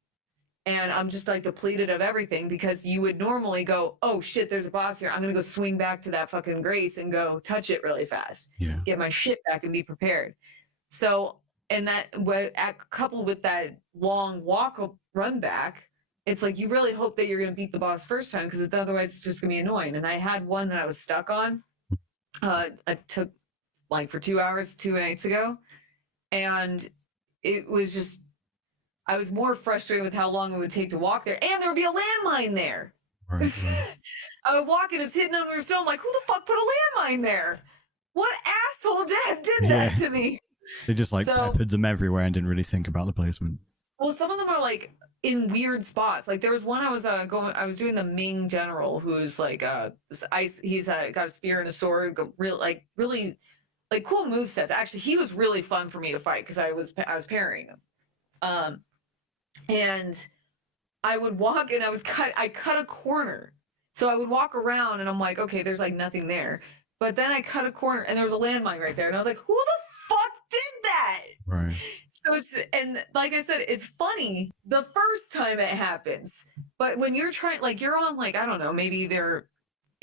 and I'm just like depleted of everything, because you would normally go, oh shit, there's a boss here, I'm gonna go swing back to that fucking grace and go touch it really fast, get my shit back and be prepared. So, and that coupled with that long run back, it's like you really hope that you're going to beat the boss first time, because otherwise it's just going to be annoying. And I had one that I was stuck on. I took like for 2 hours 2 nights ago, and it was just, I was more frustrated with how long it would take to walk there, and there would be a landmine there. Right. I would walk and it's hidden under a stone. I'm like, who the fuck put a landmine there? What asshole did that to me? They just peppered them everywhere and didn't really think about the placement. Well, some of them are like in weird spots. Like there was one I was doing the Ming general, who's like he's got a spear and a sword, really cool movesets. Actually, he was really fun for me to fight because I was parrying him. And I would walk and I cut a corner. So I would walk around and I'm like, okay, there's like nothing there. But then I cut a corner and there was a landmine right there. And I was like, who the fuck did that? Right. So and like I said, it's funny the first time it happens, but when you're trying, like you're on, like, I don't know, maybe they're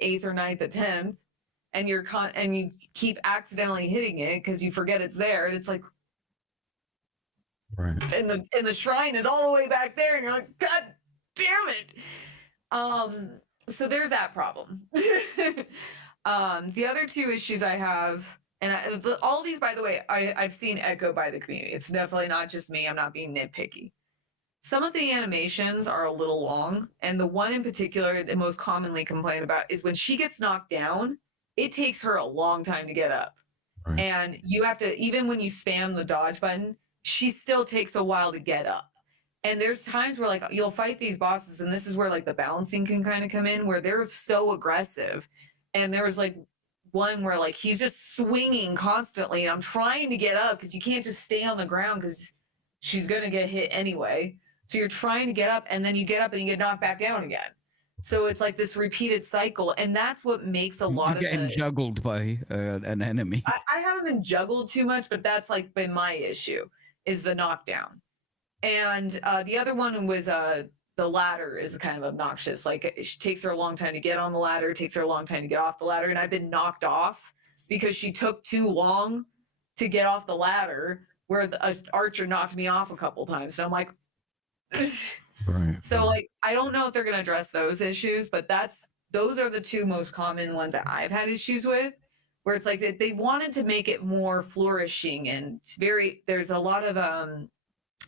8th or 9th or 10th, and you keep accidentally hitting it because you forget it's there, and it's like, right. And the shrine is all the way back there, and you're like, God damn it. So there's that problem. The other two issues I have. And all these, by the way, I've seen echoed by the community. It's definitely not just me. I'm not being nitpicky. Some of the animations are a little long. And the one in particular that most commonly complained about is when she gets knocked down, it takes her a long time to get up. Right. And you have to, even when you spam the dodge button, she still takes a while to get up. And there's times where like you'll fight these bosses, and this is where like the balancing can kind of come in, where they're so aggressive. And there was like one where like he's just swinging constantly, and I'm trying to get up because you can't just stay on the ground because she's gonna get hit anyway. So you're trying to get up, and then you get up and you get knocked back down again. So it's like this repeated cycle, and that's what makes a lot of getting juggled by an enemy. I haven't been juggled too much, but that's like been my issue, is the knockdown. And the other one was the ladder is kind of obnoxious. Like it takes her a long time to get on the ladder, takes her a long time to get off the ladder. And I've been knocked off because she took too long to get off the ladder, where the archer knocked me off a couple times. So I'm like, right. So like, I don't know if they're going to address those issues, but those are the two most common ones that I've had issues with, where it's like they wanted to make it more flourishing and there's a lot of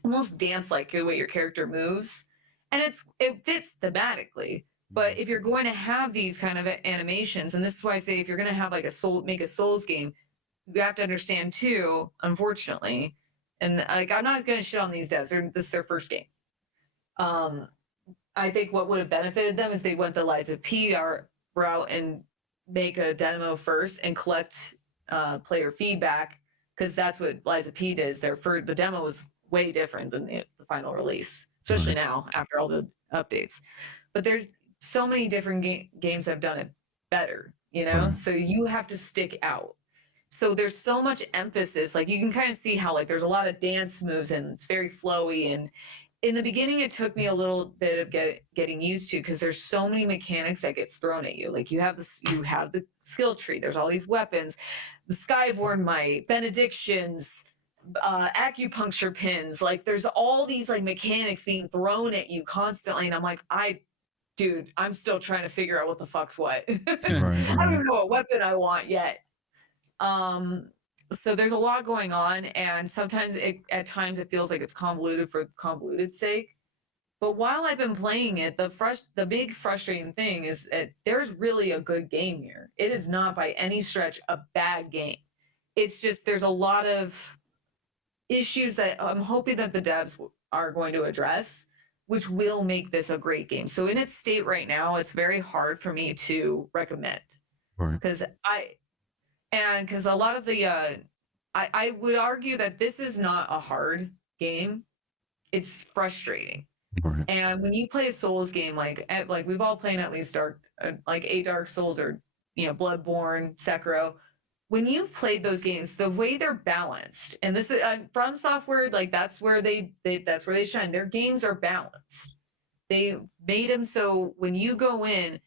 almost dance-like the way your character moves. And it fits thematically, but if you're going to have these kind of animations, and this is why I say if you're going to have like make a Souls game, you have to understand too, unfortunately, and like I'm not going to shit on these devs. This is their first game. I think what would have benefited them is they went the Lies of P route and make a demo first and collect player feedback, because that's what Lies of P did. The demo was way different than the final release. Especially now after all the updates. But there's so many different games that have done it better, so you have to stick out. So there's so much emphasis, like you can kind of see how like there's a lot of dance moves and it's very flowy. And in the beginning, it took me a little bit of getting used to, because there's so many mechanics that gets thrown at you. Like you have the skill tree, there's all these weapons, the Skyborn Might, benedictions, acupuncture pins, like there's all these like mechanics being thrown at you constantly, and I'm like, I'm still trying to figure out what the fuck's what. I don't even know what weapon I want yet. So there's a lot going on, and sometimes at times it feels like it's convoluted for convoluted's sake. But while I've been playing it, the big frustrating thing is that there's really a good game here. It is not by any stretch a bad game. It's just there's a lot of issues that I'm hoping that the devs are going to address, which will make this a great game. So in its state right now, it's very hard for me to recommend because because a lot of the I would argue that this is not a hard game. It's frustrating. Right. And when you play a Souls game, like we've all played at least Dark Souls or Bloodborne, Sekiro. When you've played those games, the way they're balanced, and this is From Software, like that's where they shine. Their games are balanced. They made them so when you go in,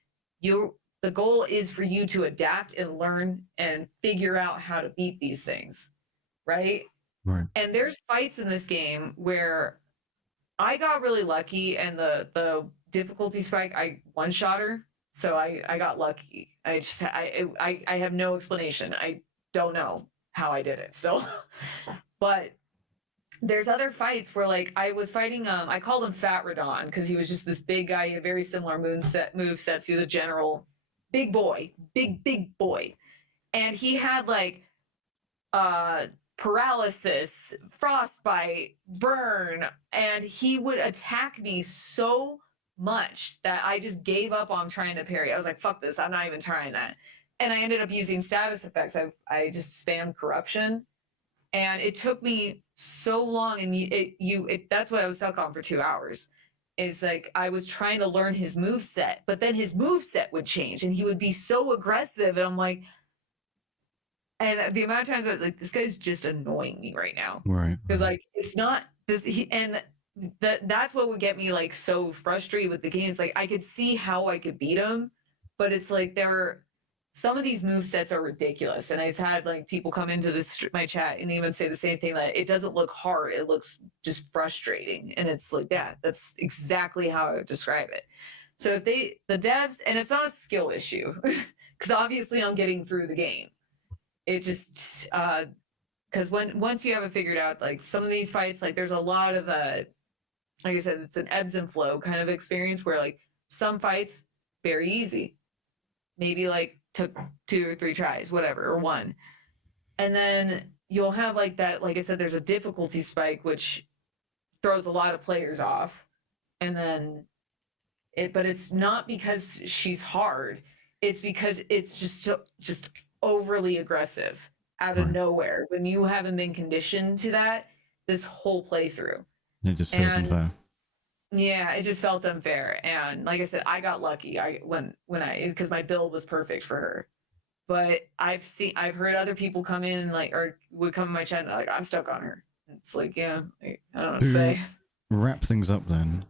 the goal is for you to adapt and learn and figure out how to beat these things, right? Right. And there's fights in this game where I got really lucky, and the difficulty spike, I one-shot her, so I got lucky. I have no explanation. I don't know how I did it. So, but there's other fights where like I was fighting. I called him Fat Radon because he was just this big guy. He had very similar move sets. He was a general, big boy, big boy, and he had like paralysis, frostbite, burn, and he would attack me so much that I just gave up on trying to parry. I was like, fuck this, I'm not even trying that. And I ended up using status effects. I just spammed corruption, and it took me so long, and that's what I was stuck on for 2 hours. Is like I was trying to learn his move set, but then his move set would change and he would be so aggressive, and I'm like, and the amount of times I was like, this guy's just annoying me right now. Right. Because like it's not this that's what would get me like so frustrated with the game. It's like I could see how I could beat him, but it's like some of these move sets are ridiculous. And I've had like people come into my chat and even say the same thing, that it doesn't look hard, it looks just frustrating. And it's like that's exactly how I would describe it. So if the devs, and it's not a skill issue, because obviously I'm getting through the game. It just because once you have it figured out, like some of these fights, like there's a lot of like I said, it's an ebbs and flow kind of experience where like some fights very easy, maybe like took 2 or 3 tries, whatever, or 1, and then you'll have like that, like I said, there's a difficulty spike which throws a lot of players off, and then but it's not because she's hard, it's because it's just overly aggressive out of nowhere when you haven't been conditioned to that this whole playthrough. It just feels unfair. Yeah, it just felt unfair. And like I said, I got lucky. Because my build was perfect for her. But I've heard other people come in or would come in my chat and like, I'm stuck on her. It's like, yeah, I don't know what to say. Wrap things up then.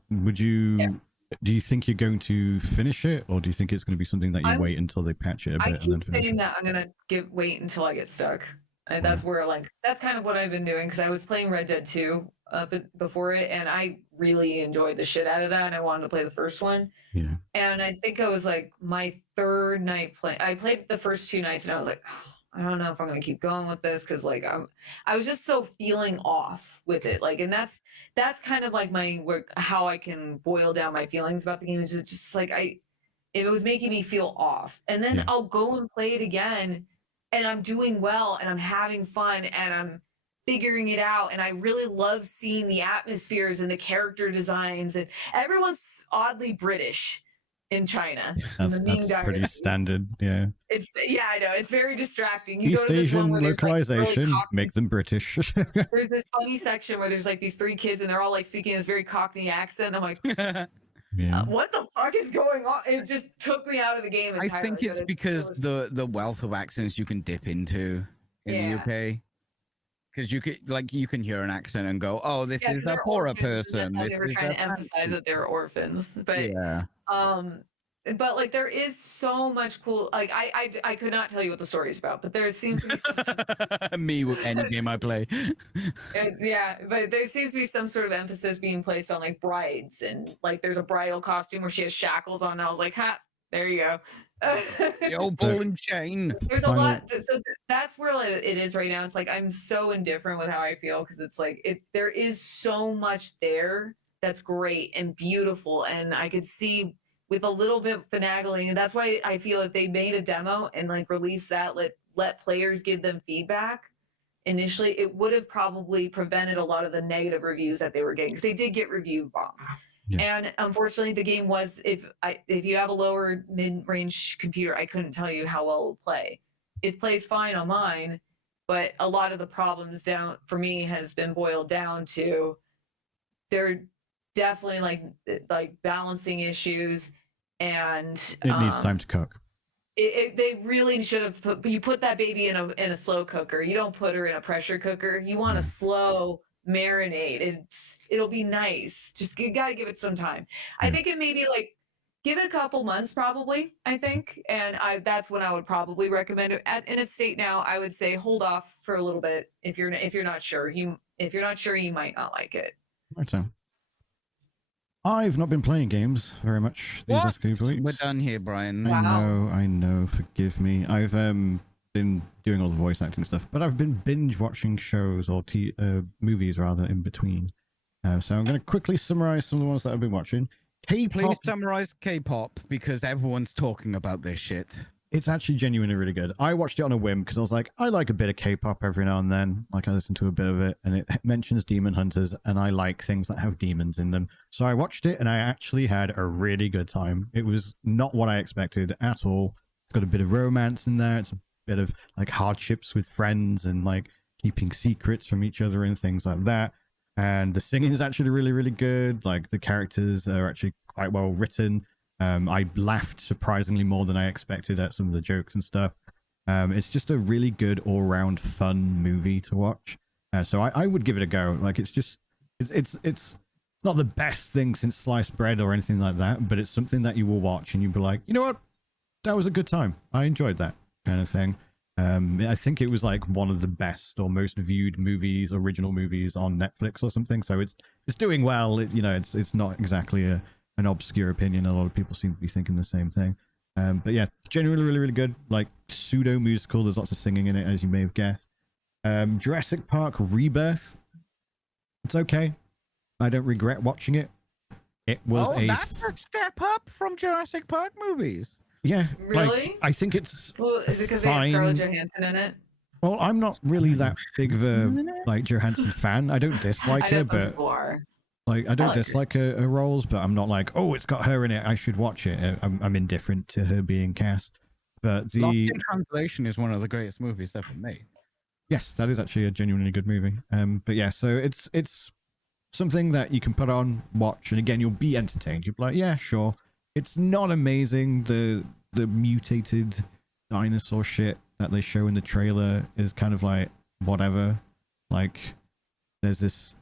Do you think you're going to finish it, or do you think it's going to be something that you wait until they patch it a bit and then finish it? I keep saying that I'm going to wait until I get stuck. And that's where that's kind of what I've been doing, because I was playing Red Dead 2 before it, and I really enjoyed the shit out of that, and I wanted to play the first one. Yeah. And I think it was like my 3rd night playing. I played the first 2 nights, and I was like, I don't know if I'm going to keep going with this, because like I was just so feeling off with it. Like, and that's kind of like how I can boil down my feelings about the game. Is just like it was making me feel off, and then I'll go and play it again, and I'm doing well, and I'm having fun, and I'm figuring it out, and I really love seeing the atmospheres and the character designs, and everyone's oddly British in China. That's pretty standard, yeah. I know, it's very distracting. East Asian localization, really make them British. There's this funny section where there's like these 3 kids, and they're all like speaking this very Cockney accent. I'm like, what the fuck is going on? It just took me out of the game entirely. I think it's because the wealth of accents you can dip into in the UK. Because you can hear an accent and go, oh, this is a poorer person. They were trying to emphasize that they're orphans, but but like there is so much cool. Like I could not tell you what the story is about, but there seems to be me with any game I play. But there seems to be some sort of emphasis being placed on like brides, and like there's a bridal costume where she has shackles on. And I was like, ha, there you go. The old ball and chain. There's a lot, so that's where it is right now. It's like I'm so indifferent with how I feel, because it's like there is so much there that's great and beautiful, and I could see with a little bit of finagling, and that's why I feel if they made a demo and like release that, let players give them feedback initially, it would have probably prevented a lot of the negative reviews that they were getting, because they did get review bombed. Yeah. And unfortunately, the game was, if you have a lower mid-range computer, I couldn't tell you how well it will play. It plays fine on mine, but a lot of the problems down for me has been boiled down to they're definitely like balancing issues, and it needs time to cook. They really should have put that baby in a slow cooker. You don't put her in a pressure cooker. You want a slow marinade. It'll be nice. Just you got to give it some time. I think it may be like give it a couple months probably, I think. And that's when I would probably recommend it. In its state now, I would say hold off for a little bit if you're not sure. If you're not sure, you might not like it. Okay. I've not been playing games very much these last couple weeks. We're done here, Brian. Wow. I know. Forgive me. I've been doing all the voice acting stuff, but I've been binge watching shows or movies rather in between. So I'm going to quickly summarize some of the ones that I've been watching. Please summarize K-pop because everyone's talking about this shit. It's actually genuinely really good. I watched it on a whim because I was like, I like a bit of K-pop every now and then. Like I listen to a bit of it and it mentions demon hunters and I like things that have demons in them. So I watched it and I actually had a really good time. It was not what I expected at all. It's got a bit of romance in there. It's a bit of like hardships with friends and like keeping secrets from each other and things like that. And the singing is actually really, really good. Like the characters are actually quite well written. I laughed surprisingly more than I expected at some of the jokes and stuff. It's just a really good all-round fun movie to watch. So I would give it a go. Like it's not the best thing since sliced bread or anything like that, but it's something that you will watch and you'll be like, you know what? That was a good time. I enjoyed that kind of thing. I think it was like one of the best or most viewed movies, original movies on Netflix or something. So it's doing well. It's not exactly an obscure opinion. A lot of people seem to be thinking the same thing. But yeah, genuinely really, really good. Like pseudo musical. There's lots of singing in it, as you may have guessed. Jurassic Park Rebirth. It's okay. I don't regret watching it. It was that's a step up from Jurassic Park movies. Yeah, really? Like, I think it's well. Is it because they have Scarlett Johansson in it? Well, I'm not really that big of a like Johansson fan. I don't dislike her, but like I don't dislike her roles, but I'm not like, oh, it's got her in it, I should watch it. I'm indifferent to her being cast. But the Lost in Translation is one of the greatest movies ever made. Yes, that is actually a genuinely good movie. But yeah, so it's something that you can put on, watch, and again, you'll be entertained. You'll be like, yeah, sure. It's not amazing. The mutated dinosaur shit that they show in the trailer is kind of like whatever. Like there's this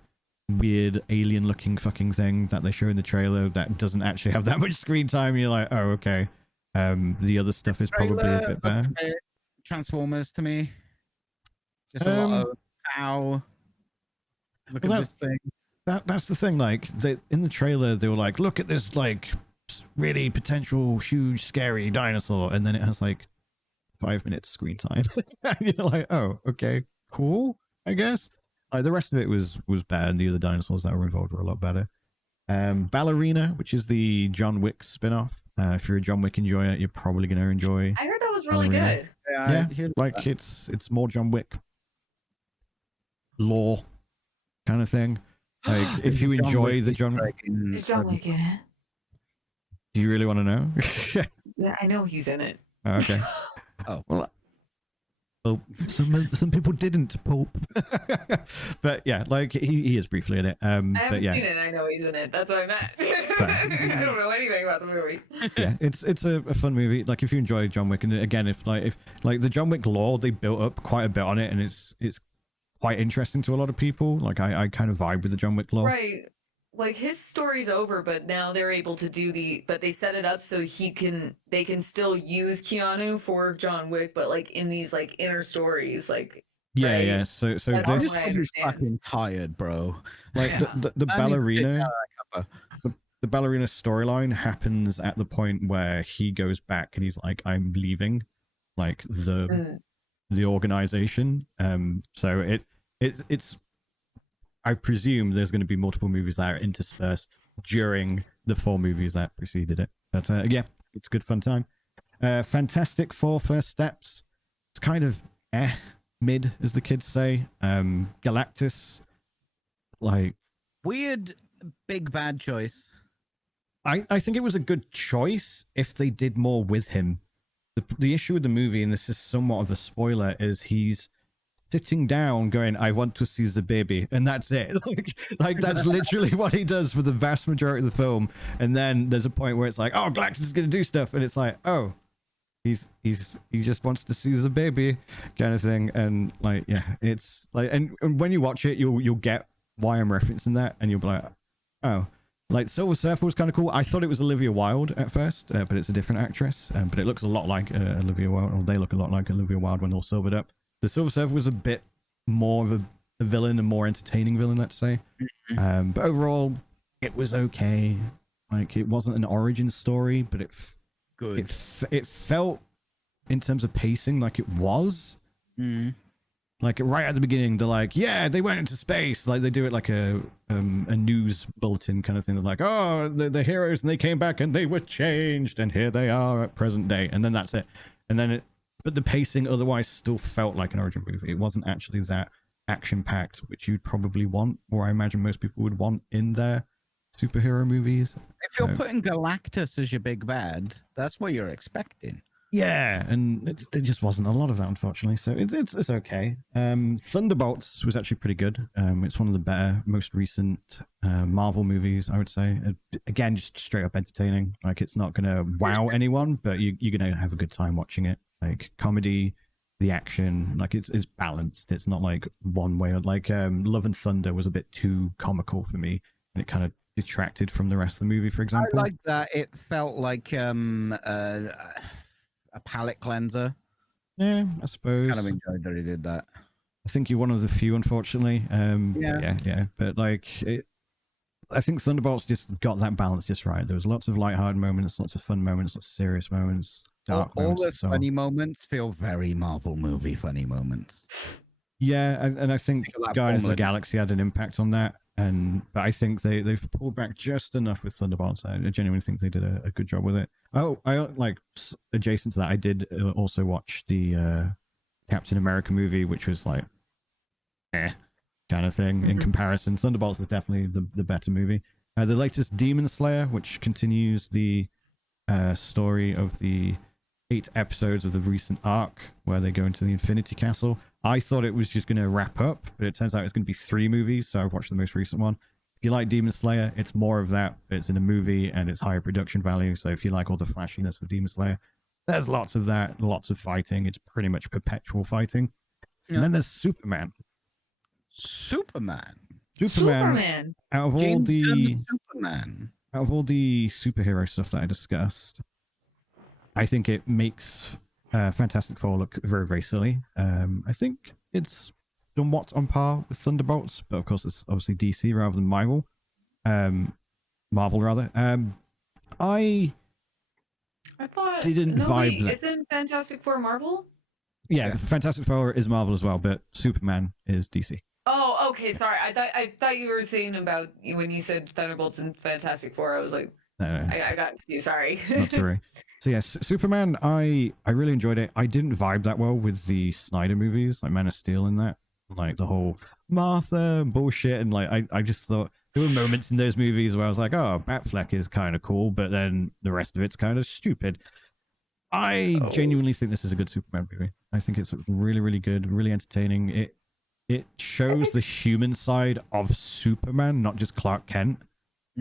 weird alien looking fucking thing that they show in the trailer that doesn't actually have that much screen time. You're like, oh, okay. The other stuff is probably a bit better. Transformers to me. Just a lot of ow. Look at this thing. That's the thing. Like in the trailer, they were like, look at this like really potential huge scary dinosaur, and then it has like 5 minutes screen time. And you're like, oh, okay, cool, I guess. Like the rest of it was bad, and the other dinosaurs that were involved were a lot better. Ballerina, which is the John Wick spin-off. If you're a John Wick enjoyer, you're probably going to enjoy. I heard that was really good. Yeah, like it's more John Wick lore kind of thing. Like if you enjoy the John Wick, is John Wick in it? Do you really want to know? Yeah, I know he's in it. Oh, okay. Oh well. Some people didn't, Pulp. But yeah, like he is briefly in it. I haven't but yeah. seen it. I know he's in it. That's what I meant. I don't know anything about the movie. Yeah, it's a fun movie. Like if you enjoy John Wick, and again, if the John Wick lore, they built up quite a bit on it, and it's quite interesting to a lot of people. Like I kind of vibe with the John Wick lore. Right. Like his story's over, but now they're able to but they set it up so they can still use Keanu for John Wick, but like in these like inner stories, like yeah, right? yeah. So That's this I'm fucking tired, bro. Like the ballerina, the ballerina storyline happens at the point where he goes back and he's like, I'm leaving, like the organization. So it's I presume there's going to be multiple movies that are interspersed during the 4 movies that preceded it. But yeah, it's good fun time. Fantastic Four First Steps. It's kind of mid, as the kids say. Galactus, like weird big bad choice. I think it was a good choice if they did more with him. The issue with the movie, and this is somewhat of a spoiler, is he's sitting down going, I want to see the baby, and that's it. like that's literally what he does for the vast majority of the film. And then there's a point where it's like, oh, Galactus is gonna do stuff, and it's like, oh, he just wants to see the baby kind of thing. And like, yeah, it's like, and when you watch it, you'll get why I'm referencing that, and you'll be like, oh, like Silver Surfer was kind of cool. I thought it was Olivia Wilde at first, but it's a different actress. But it looks a lot like Olivia Wilde, or they look a lot like Olivia Wilde when they're all silvered up. The Silver Surfer was a bit more of a villain, a more entertaining villain, let's say. But overall, it was okay. Like, it wasn't an origin story, but it felt, in terms of pacing, like it was. Like right at the beginning, they're like, yeah, they went into space. Like they do it like a news bulletin kind of thing. They're like, oh, the heroes, and they came back and they were changed, and here they are at present day. And then that's it. And then but the pacing otherwise still felt like an origin movie. It wasn't actually that action packed, which you'd probably want, or I imagine most people would want in their superhero movies. If you're putting Galactus as your big bad, that's what you're expecting. Yeah, and there just wasn't a lot of that, unfortunately. So it's okay. Thunderbolts was actually pretty good. It's one of the better, most recent Marvel movies, I would say. Again, just straight up entertaining. Like, it's not gonna wow anyone, but you're gonna have a good time watching it. Like, comedy, the action, like it's balanced. It's not like one way. Like Love and Thunder was a bit too comical for me, and it kind of detracted from the rest of the movie. For example, I like that. It felt like a palate cleanser. Yeah, I suppose. Kind of enjoyed that he did that. I think you're one of the few, unfortunately. Yeah. But like, I think Thunderbolts just got that balance just right. There was lots of lighthearted moments, lots of fun moments, lots of serious moments, dark moments. All the funny moments feel very Marvel movie funny moments. Yeah, and I think Guardians of the Galaxy had an impact on that. But I think they've pulled back just enough with Thunderbolts. I genuinely think they did a good job with it. Oh, I like, adjacent to that, I did also watch the Captain America movie, which was like, kind of thing in comparison. Thunderbolts is definitely the better movie. The latest Demon Slayer, which continues the story of the 8 episodes of the recent arc where they go into the Infinity Castle. I thought it was just going to wrap up, but it turns out it's going to be 3 movies, so I've watched the most recent one. If you like Demon Slayer, it's more of that. It's in a movie, and it's higher production value, so if you like all the flashiness of Demon Slayer, there's lots of that, lots of fighting. It's pretty much perpetual fighting. Yeah. And then there's Superman. Superman. Out of all the superhero stuff that I discussed, I think it makes Fantastic Four look very, very silly. I think it's somewhat on par with Thunderbolts, but of course it's obviously DC rather than Marvel. Marvel rather. I thought didn't vibe that. Isn't Fantastic Four Marvel? Yeah, Fantastic Four is Marvel as well, but Superman is DC. Oh, okay. Sorry, I thought you were saying about when you said Thunderbolts and Fantastic Four. I was like, no. I got confused. Sorry. Not sorry. So yes, Superman, I really enjoyed it. I didn't vibe that well with the Snyder movies, like Man of Steel and that. Like the whole Martha bullshit, and like I just thought there were moments in those movies where I was like, oh, Batfleck is kind of cool, but then the rest of it's kind of stupid. I genuinely think this is a good Superman movie. I think it's really, really good, really entertaining. It shows the human side of Superman, not just Clark Kent.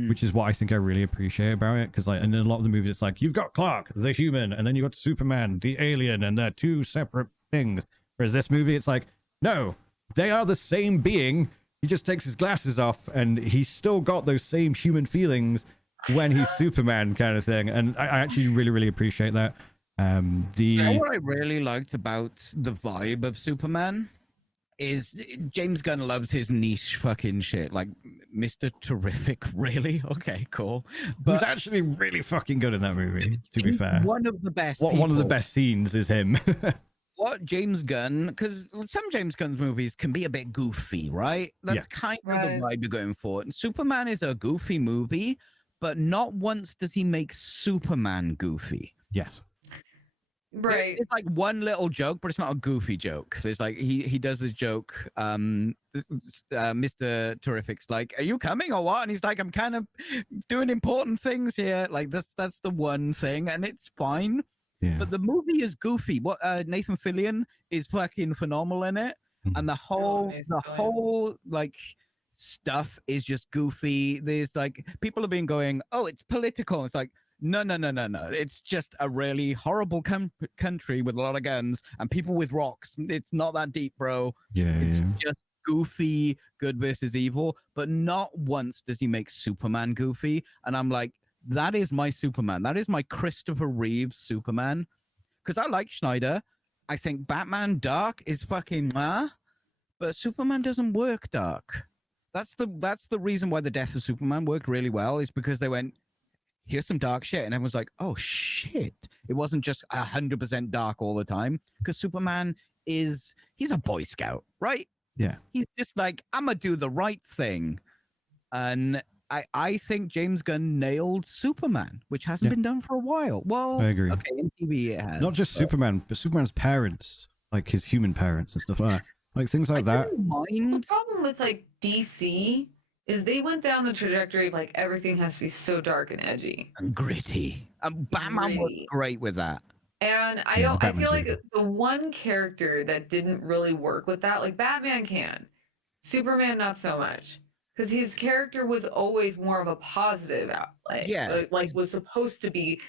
Which is what I think I really appreciate about it, because like in a lot of the movies it's like you've got Clark the human and then you got Superman the alien, and they're 2 separate things, whereas this movie it's like, no, they are the same being. He just takes his glasses off and he's still got those same human feelings when he's Superman kind of thing, and I actually really, really appreciate that. What I really liked about the vibe of Superman is James Gunn loves his niche fucking shit, like Mr. Terrific. Really? Okay, cool. But he's actually really fucking good in that movie, to be fair. One of the best. One of the best scenes is him. what James Gunn, because some James Gunn's movies can be a bit goofy, right? That's kind of the vibe you're going for. And Superman is a goofy movie, but not once does he make Superman goofy. Yes. Right. It's like one little joke, but it's not a goofy joke. There's like he does this joke. Mr. Terrific's like, "Are you coming or what?" And he's like, "I'm kind of doing important things here." Like that's the one thing, and it's fine. Yeah. But the movie is goofy. What Nathan Fillion is fucking phenomenal in it, and the whole like stuff is just goofy. There's like people have been going, "Oh, it's political." It's like, no. It's just a really horrible country with a lot of guns and people with rocks. It's not that deep, bro. Yeah. It's just goofy, good versus evil. But not once does he make Superman goofy. And I'm like, that is my Superman. That is my Christopher Reeves Superman. Because I like Schneider. I think Batman Dark is fucking but Superman doesn't work dark. That's the reason why the Death of Superman worked really well, is because they went, here's some dark shit, and everyone's like, oh shit. It wasn't just 100% dark all the time, because Superman he's a Boy Scout, right? Yeah. He's just like, I'm gonna do the right thing. And I think James Gunn nailed Superman, which hasn't been done for a while. Well, I agree. Okay, in TV it has. Not just Superman, but Superman's parents, like his human parents and stuff like that. Like things like that. The problem with like DC is they went down the trajectory of like everything has to be so dark and edgy and gritty. Batman was great with that. And I feel like the one character that didn't really work with that, like Batman can, Superman not so much, because his character was always more of a positive outlet. Yeah, like was supposed to be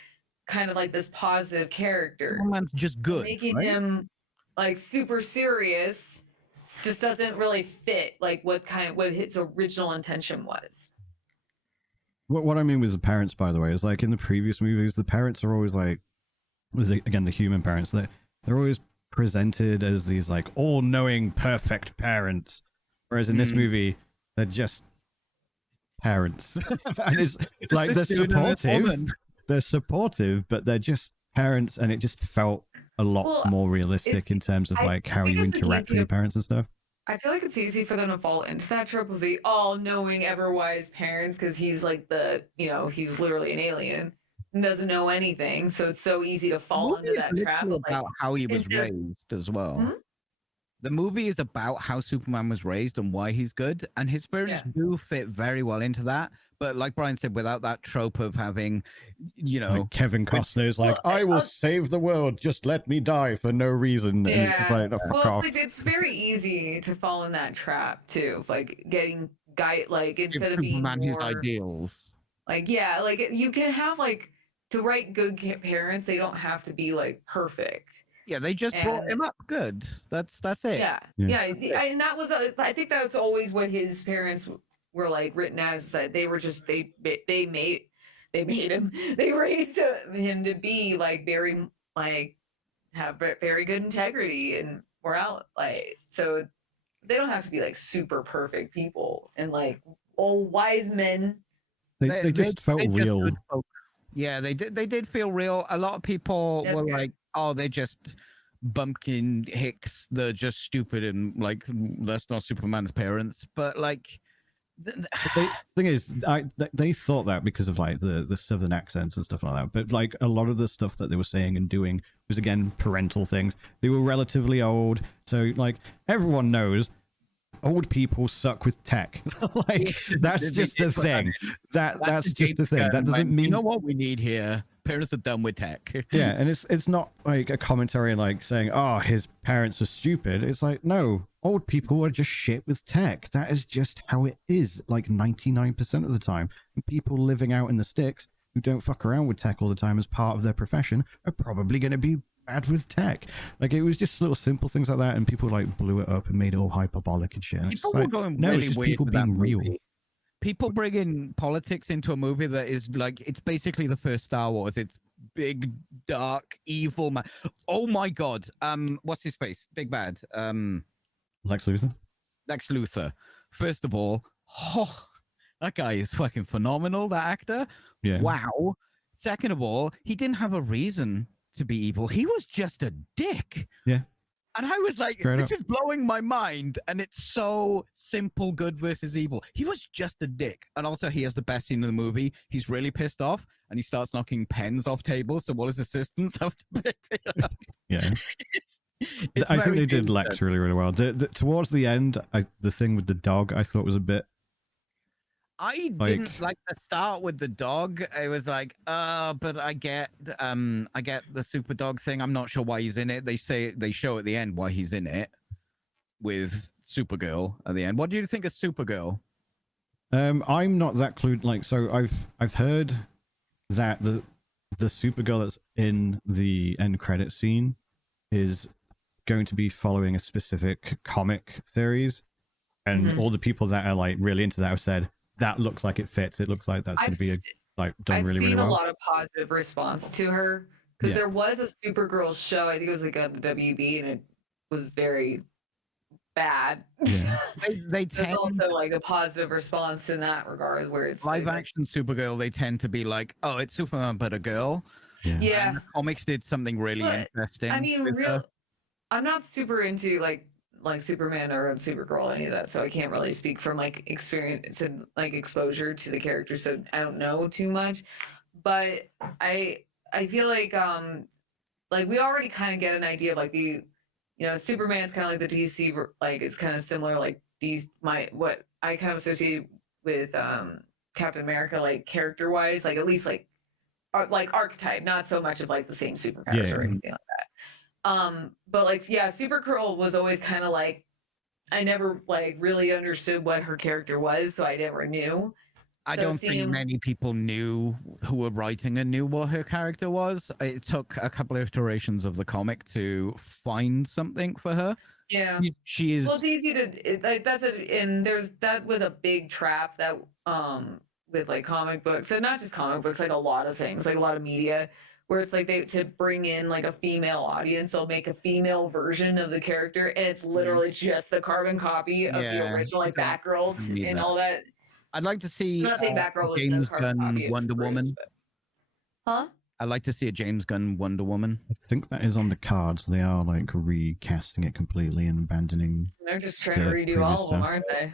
kind of like this positive character. Superman's just good. Making him like super serious just doesn't really fit like what his original intention was. What I mean with the parents, by the way, is like in the previous movies, the parents are always like, again, the human parents, they're always presented as these like all-knowing, perfect parents, whereas in this movie, they're just parents. And it's like they're supportive, but they're just parents, and it just felt a lot more realistic in terms of like how you interact with your parents and stuff. I feel like it's easy for them to fall into that trope of the all-knowing, ever-wise parents, because he's like he's literally an alien and doesn't know anything, so it's so easy to fall into that trap. About how he was raised as well. The movie is about how Superman was raised and why he's good, and his parents do fit very well into that. But like Bryan said, without that trope of having, like Kevin Costner is like, I will save the world, just let me die for no reason. And it's just like, fuck off. It's very easy to fall in that trap too, of like getting instead of being Superman his ideals. Like you can have like to write good parents, they don't have to be like perfect. Yeah, they just brought him up good. That's it. Yeah. And that was I think that's always what his parents were like written as, that they were just they made him, they raised him to be like very like have very good integrity and morale, like, so they don't have to be like super perfect people and like all wise men. They just felt real. Yeah, they did feel real. A lot of people were like, oh, they're just bumpkin hicks. They're just stupid and like, that's not Superman's parents. But like, the thing is, they thought that because of like the southern accents and stuff like that. But like a lot of the stuff that they were saying and doing was again parental things. They were relatively old, so like everyone knows old people suck with tech. Like that's just a thing. That's just a thing. That doesn't mean, you know what we need here. Parents are done with tech. Yeah, and it's not like a commentary like saying, oh, his parents are stupid. It's like, no, old people are just shit with tech. That is just how it is, like 99% of the time. And people living out in the sticks who don't fuck around with tech all the time as part of their profession are probably going to be bad with tech. Like it was just little simple things like that, and people like blew it up and made it all hyperbolic and shit. People were going really weird people being real. People bringing politics into a movie that is like, it's basically the first Star Wars. It's big, dark, evil man. Oh my god. What's his face? Big bad. Lex Luthor. Lex Luthor. First of all, that guy is fucking phenomenal. That actor. Yeah. Wow. Second of all, he didn't have a reason to be evil. He was just a dick. Yeah. And I was like, this is blowing my mind. And it's so simple, good versus evil. He was just a dick. And also, he has the best scene in the movie. He's really pissed off and he starts knocking pens off tables. So all his assistants have to pick it up. Yeah. I think they did Lex really, really well. Towards the end, the thing with the dog, I thought was a bit. I didn't like the start with the dog. It was like, but I get the super dog thing. I'm not sure why he's in it. They show at the end why he's in it with Supergirl at the end. What do you think of Supergirl? I'm not that clued. Like, so I've heard that the Supergirl that's in the end credit scene is going to be following a specific comic series, and all the people that are like really into that have said that looks like it fits. It looks like that's going to be done really, really well. I've seen a lot of positive response to her because there was a Supergirl show. I think it was like on the WB, and it was very bad. Yeah. There's also like a positive response in that regard, where it's live action Supergirl. They tend to be like, oh, it's Superman but a girl. Yeah. And the comics did something really interesting. I mean, I'm not super into like Superman or Supergirl or any of that, so I can't really speak from like experience and like exposure to the characters, so I don't know too much. But I feel like we already kind of get an idea of like Superman's kind of like the DC, like it's kind of similar, like what I kind of associate with Captain America, like character wise, like at least like archetype, not so much of like the same superpowers or anything like that. But like, Supergirl was always kind of like, I never like really understood what her character was, so I never knew. I don't think many people who were writing and knew what her character was. It took a couple of iterations of the comic to find something for her. Yeah, she is. Well, it's easy to that was a big trap that with like comic books, and not just comic books, like a lot of things, like a lot of media, where it's like to bring in like a female audience, they'll make a female version of the character, and it's literally just the carbon copy of the original, like Batgirl and all that. I'd like to see James Gunn Wonder Woman. Huh? I'd like to see a James Gunn Wonder Woman. I think that is on the cards. They are like recasting it completely and abandoning. They're just trying to redo all of them, aren't they?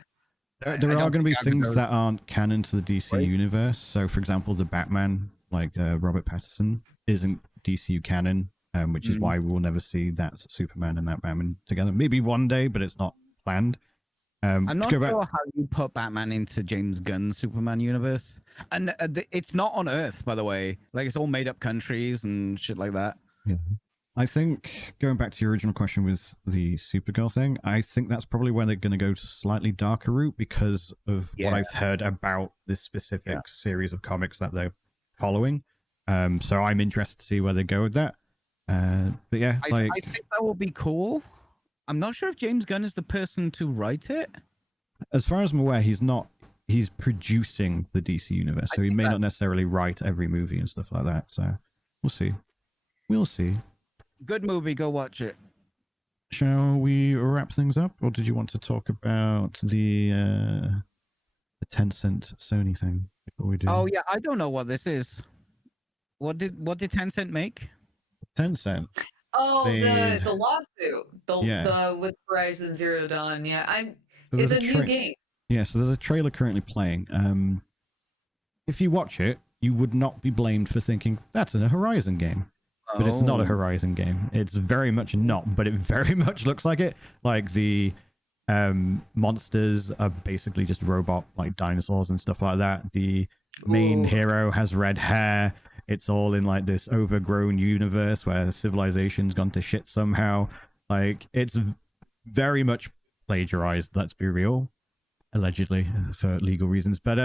There are going to be things that aren't canon to the DC universe. So, for example, the Batman, like Robert Pattinson, isn't DCU canon, which is why we will never see that Superman and that Batman together. Maybe one day, but it's not planned. I'm not sure how you put Batman into James Gunn's Superman universe, and it's not on Earth, by the way. Like, it's all made up countries and shit like that. Yeah. I think going back to your original question with the Supergirl thing, I think that's probably where they're going to go slightly darker route because of what I've heard about this specific series of comics that they're following. So I'm interested to see where they go with that. But yeah, I think that will be cool. I'm not sure if James Gunn is the person to write it. As far as I'm aware, he's not. He's producing the DC universe, so he may not necessarily write every movie and stuff like that. So we'll see. We'll see. Good movie. Go watch it. Shall we wrap things up, or did you want to talk about the Tencent Sony thing before we do? Oh yeah, I don't know what this is. What did Tencent make? Tencent. Oh, the lawsuit, the with Horizon Zero Dawn. Yeah, it's a new game. Yeah, so there's a trailer currently playing. If you watch it, you would not be blamed for thinking that's a Horizon game. But it's not a Horizon game. It's very much not, but it very much looks like it. Like the monsters are basically just robot like dinosaurs and stuff like that. The main hero has red hair. It's all in like this overgrown universe where civilization's gone to shit somehow. Like, it's very much plagiarized, let's be real, allegedly for legal reasons. But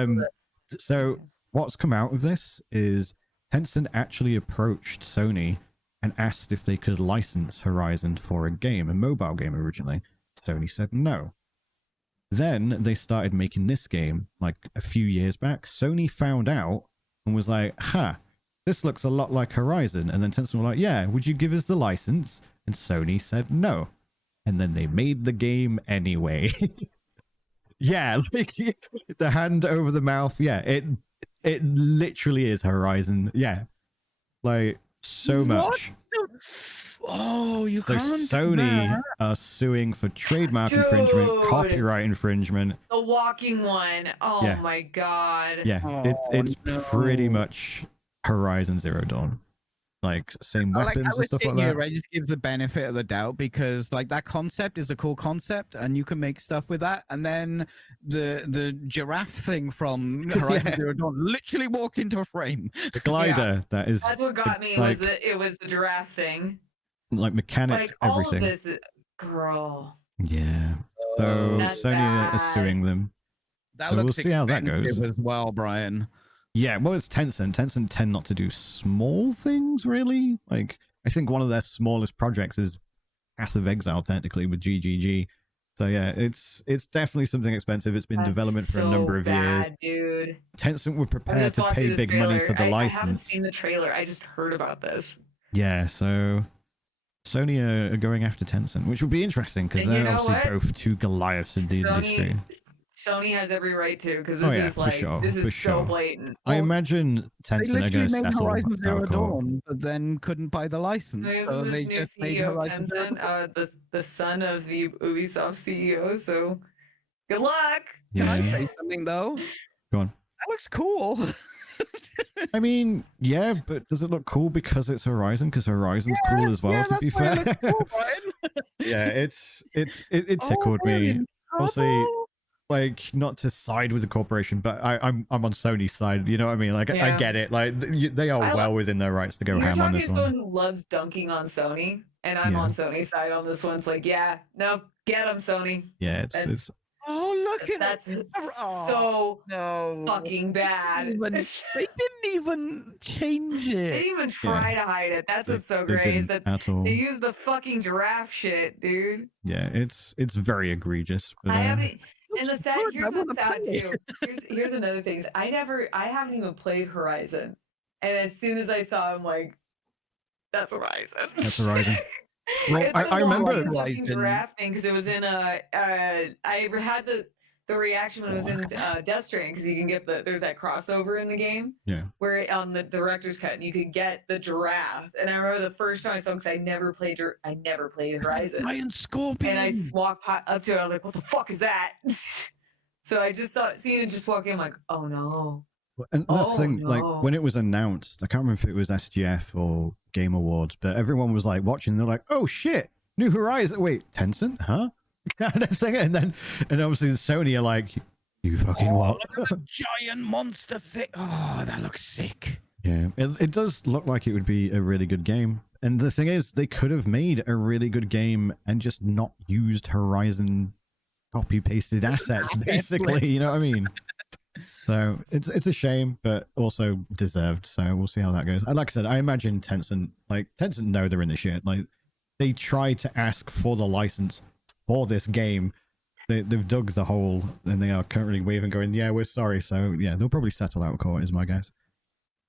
so what's come out of this is Tencent actually approached Sony and asked if they could license Horizon for a game, a mobile game originally. Sony said no. Then they started making this game like a few years back. Sony found out and was like, this looks a lot like Horizon. And then Tencent were like, yeah, would you give us the license? And Sony said no. And then they made the game anyway. Yeah, like it's a hand over the mouth. Yeah, it literally is Horizon. Yeah, like so much. Oh, you so can't. Sony are suing for trademark infringement, copyright infringement. The walking one. Oh Yeah. my god. Yeah, it's pretty much Horizon Zero Dawn. Like same weapons and stuff like that. I just give the benefit of the doubt because like that concept is a cool concept and you can make stuff with that. And then the giraffe thing from Horizon Zero Dawn literally walked into a frame. The glider that's what got me was that it was the giraffe thing. Like mechanics, like, everything. All of this, girl. Yeah. So Sony is suing them. That so we'll see how that goes as well, Brian. Yeah, well, it's Tencent. Tencent tend not to do small things, really. Like, I think one of their smallest projects is Path of Exile, technically, with GGG. So yeah, it's definitely something expensive. It's been in development for a number of years. Dude. Tencent were prepared to pay big money for the license. I haven't seen the trailer. I just heard about this. Yeah, so Sony are going after Tencent, which will be interesting because they're obviously both two Goliaths in the industry. Sony has every right to, because this is like this is so blatant. I imagine Tencent are going to settle Horizon Zero Dawn, but then couldn't buy the license. So they just made Horizon Tencent, the son of the Ubisoft CEO. So good luck. Yeah. Can I say something though? Go on. That looks cool. I mean, yeah, but does it look cool because it's Horizon? Because Horizon's cool as well. To be fair. Cool, yeah, it tickled me. Mostly, like, not to side with the corporation, but I'm on Sony's side. You know what I mean? Like, I get it. Like, they are well within their rights to go ham on this one. You're talking to someone who loves dunking on Sony, and I'm on Sony's side on this one. It's like, yeah, no, get them, Sony. Yeah, it's. Oh, look at that's so fucking bad. They didn't even change it. They didn't even try to hide it. That's what's so great is that they use the fucking giraffe shit, dude. Yeah, it's very egregious. But, I haven't. And the sad here's what's sad too. Here's another thing. I haven't even played Horizon, and as soon as I saw him, like, that's Horizon. That's Horizon. Well, I remember fucking giraffe thing because it was in I had the reaction when it was in Death Stranding because you can get there's that crossover in the game where on the director's cut you could get the giraffe, and I remember the first time I saw it because I never played Horizon. Giant scorpion. And I walked up to it, I was like, what the fuck is that? So I just seen it just walk in, I'm like, oh no. And that's the thing, like when it was announced, I can't remember if it was SGF or Game Awards, but everyone was like watching, they're like, oh shit, New Horizon, wait, Tencent, huh? Kind of thing. And obviously Sony are like, you fucking what? Look at the giant monster thing. Oh, that looks sick. Yeah, it does look like it would be a really good game. And the thing is, they could have made a really good game and just not used Horizon copy-pasted assets, basically, you know what I mean? So it's a shame, but also deserved. So we'll see how that goes. And like I said, I imagine Tencent know they're in the shit. Like, they tried to ask for the license for this game. They've dug the hole, and they are currently waving, going, "Yeah, we're sorry." So yeah, they'll probably settle out of court, is my guess.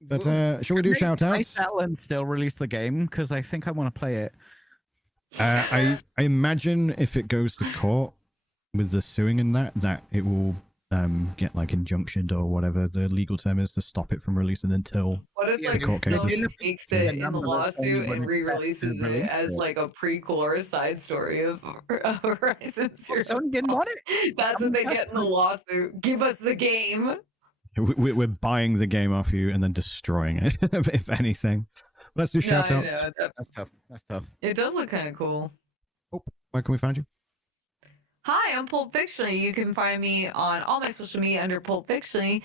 But shall we do shout outs? Can I still release the game because I think I want to play it. I imagine if it goes to court with the suing and that it will get like injunctioned or whatever the legal term is to stop it from releasing until what if like Sony takes it in the lawsuit and re-releases it as like a prequel or a side story of Horizon Zero Dawn? Sony didn't want it. That's what they get in the lawsuit. Give us the game. We're buying the game off you and then destroying it, if anything. Let's do shout outs. That's tough. That's tough. It does look kind of cool. Oh, where can we find you? Hi, I'm Pulp Fiction. You can find me on all my social media under Pulp Fiction,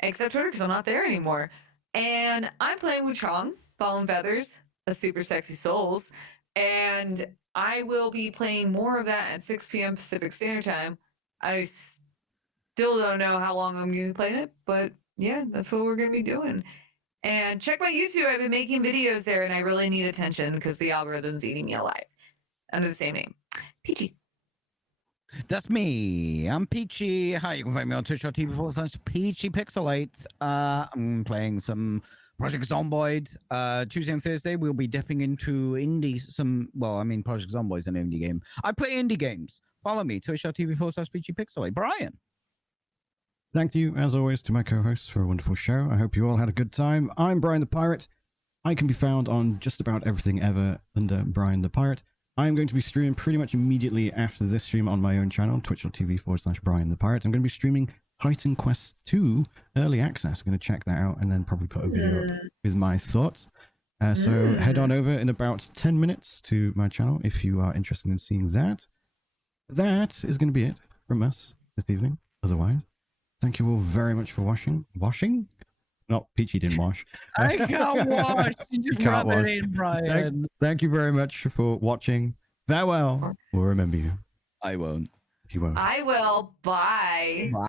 except Twitter because I'm not there anymore. And I'm playing Wuchang, Fallen Feathers, a super sexy souls. And I will be playing more of that at 6 p.m. Pacific Standard Time. I still don't know how long I'm going to be playing it, but yeah, that's what we're going to be doing. And check my YouTube. I've been making videos there, and I really need attention because the algorithm's eating me alive under the same name. Peachy. That's me. I'm Peachy. Hi, you can find me on twitch.tv/PeachyPixelates. I'm playing some Project Zomboid. Tuesday and Thursday, we'll be dipping into Project Zomboid's an indie game. I play indie games. Follow me, twitch.tv/PeachyPixelate. Brian. Thank you, as always, to my co-hosts for a wonderful show. I hope you all had a good time. I'm Brian the Pirate. I can be found on just about everything ever under Bryan the Pirate. I'm going to be streaming pretty much immediately after this stream on my own channel, twitch.tv/Bryan the Pirate. I'm going to be streaming Titan Quest 2 Early Access. I'm going to check that out and then probably put a video up with my thoughts. So head on over in about 10 minutes to my channel if you are interested in seeing that. That is going to be it from us this evening. Otherwise, thank you all very much for watching. Washing? Not Peachy didn't wash. I can't wash. You just can't rub wash. it in, Bryan. Thank you very much for watching. Farewell. We'll remember you. I won't. You won't. I will. Bye. Bye.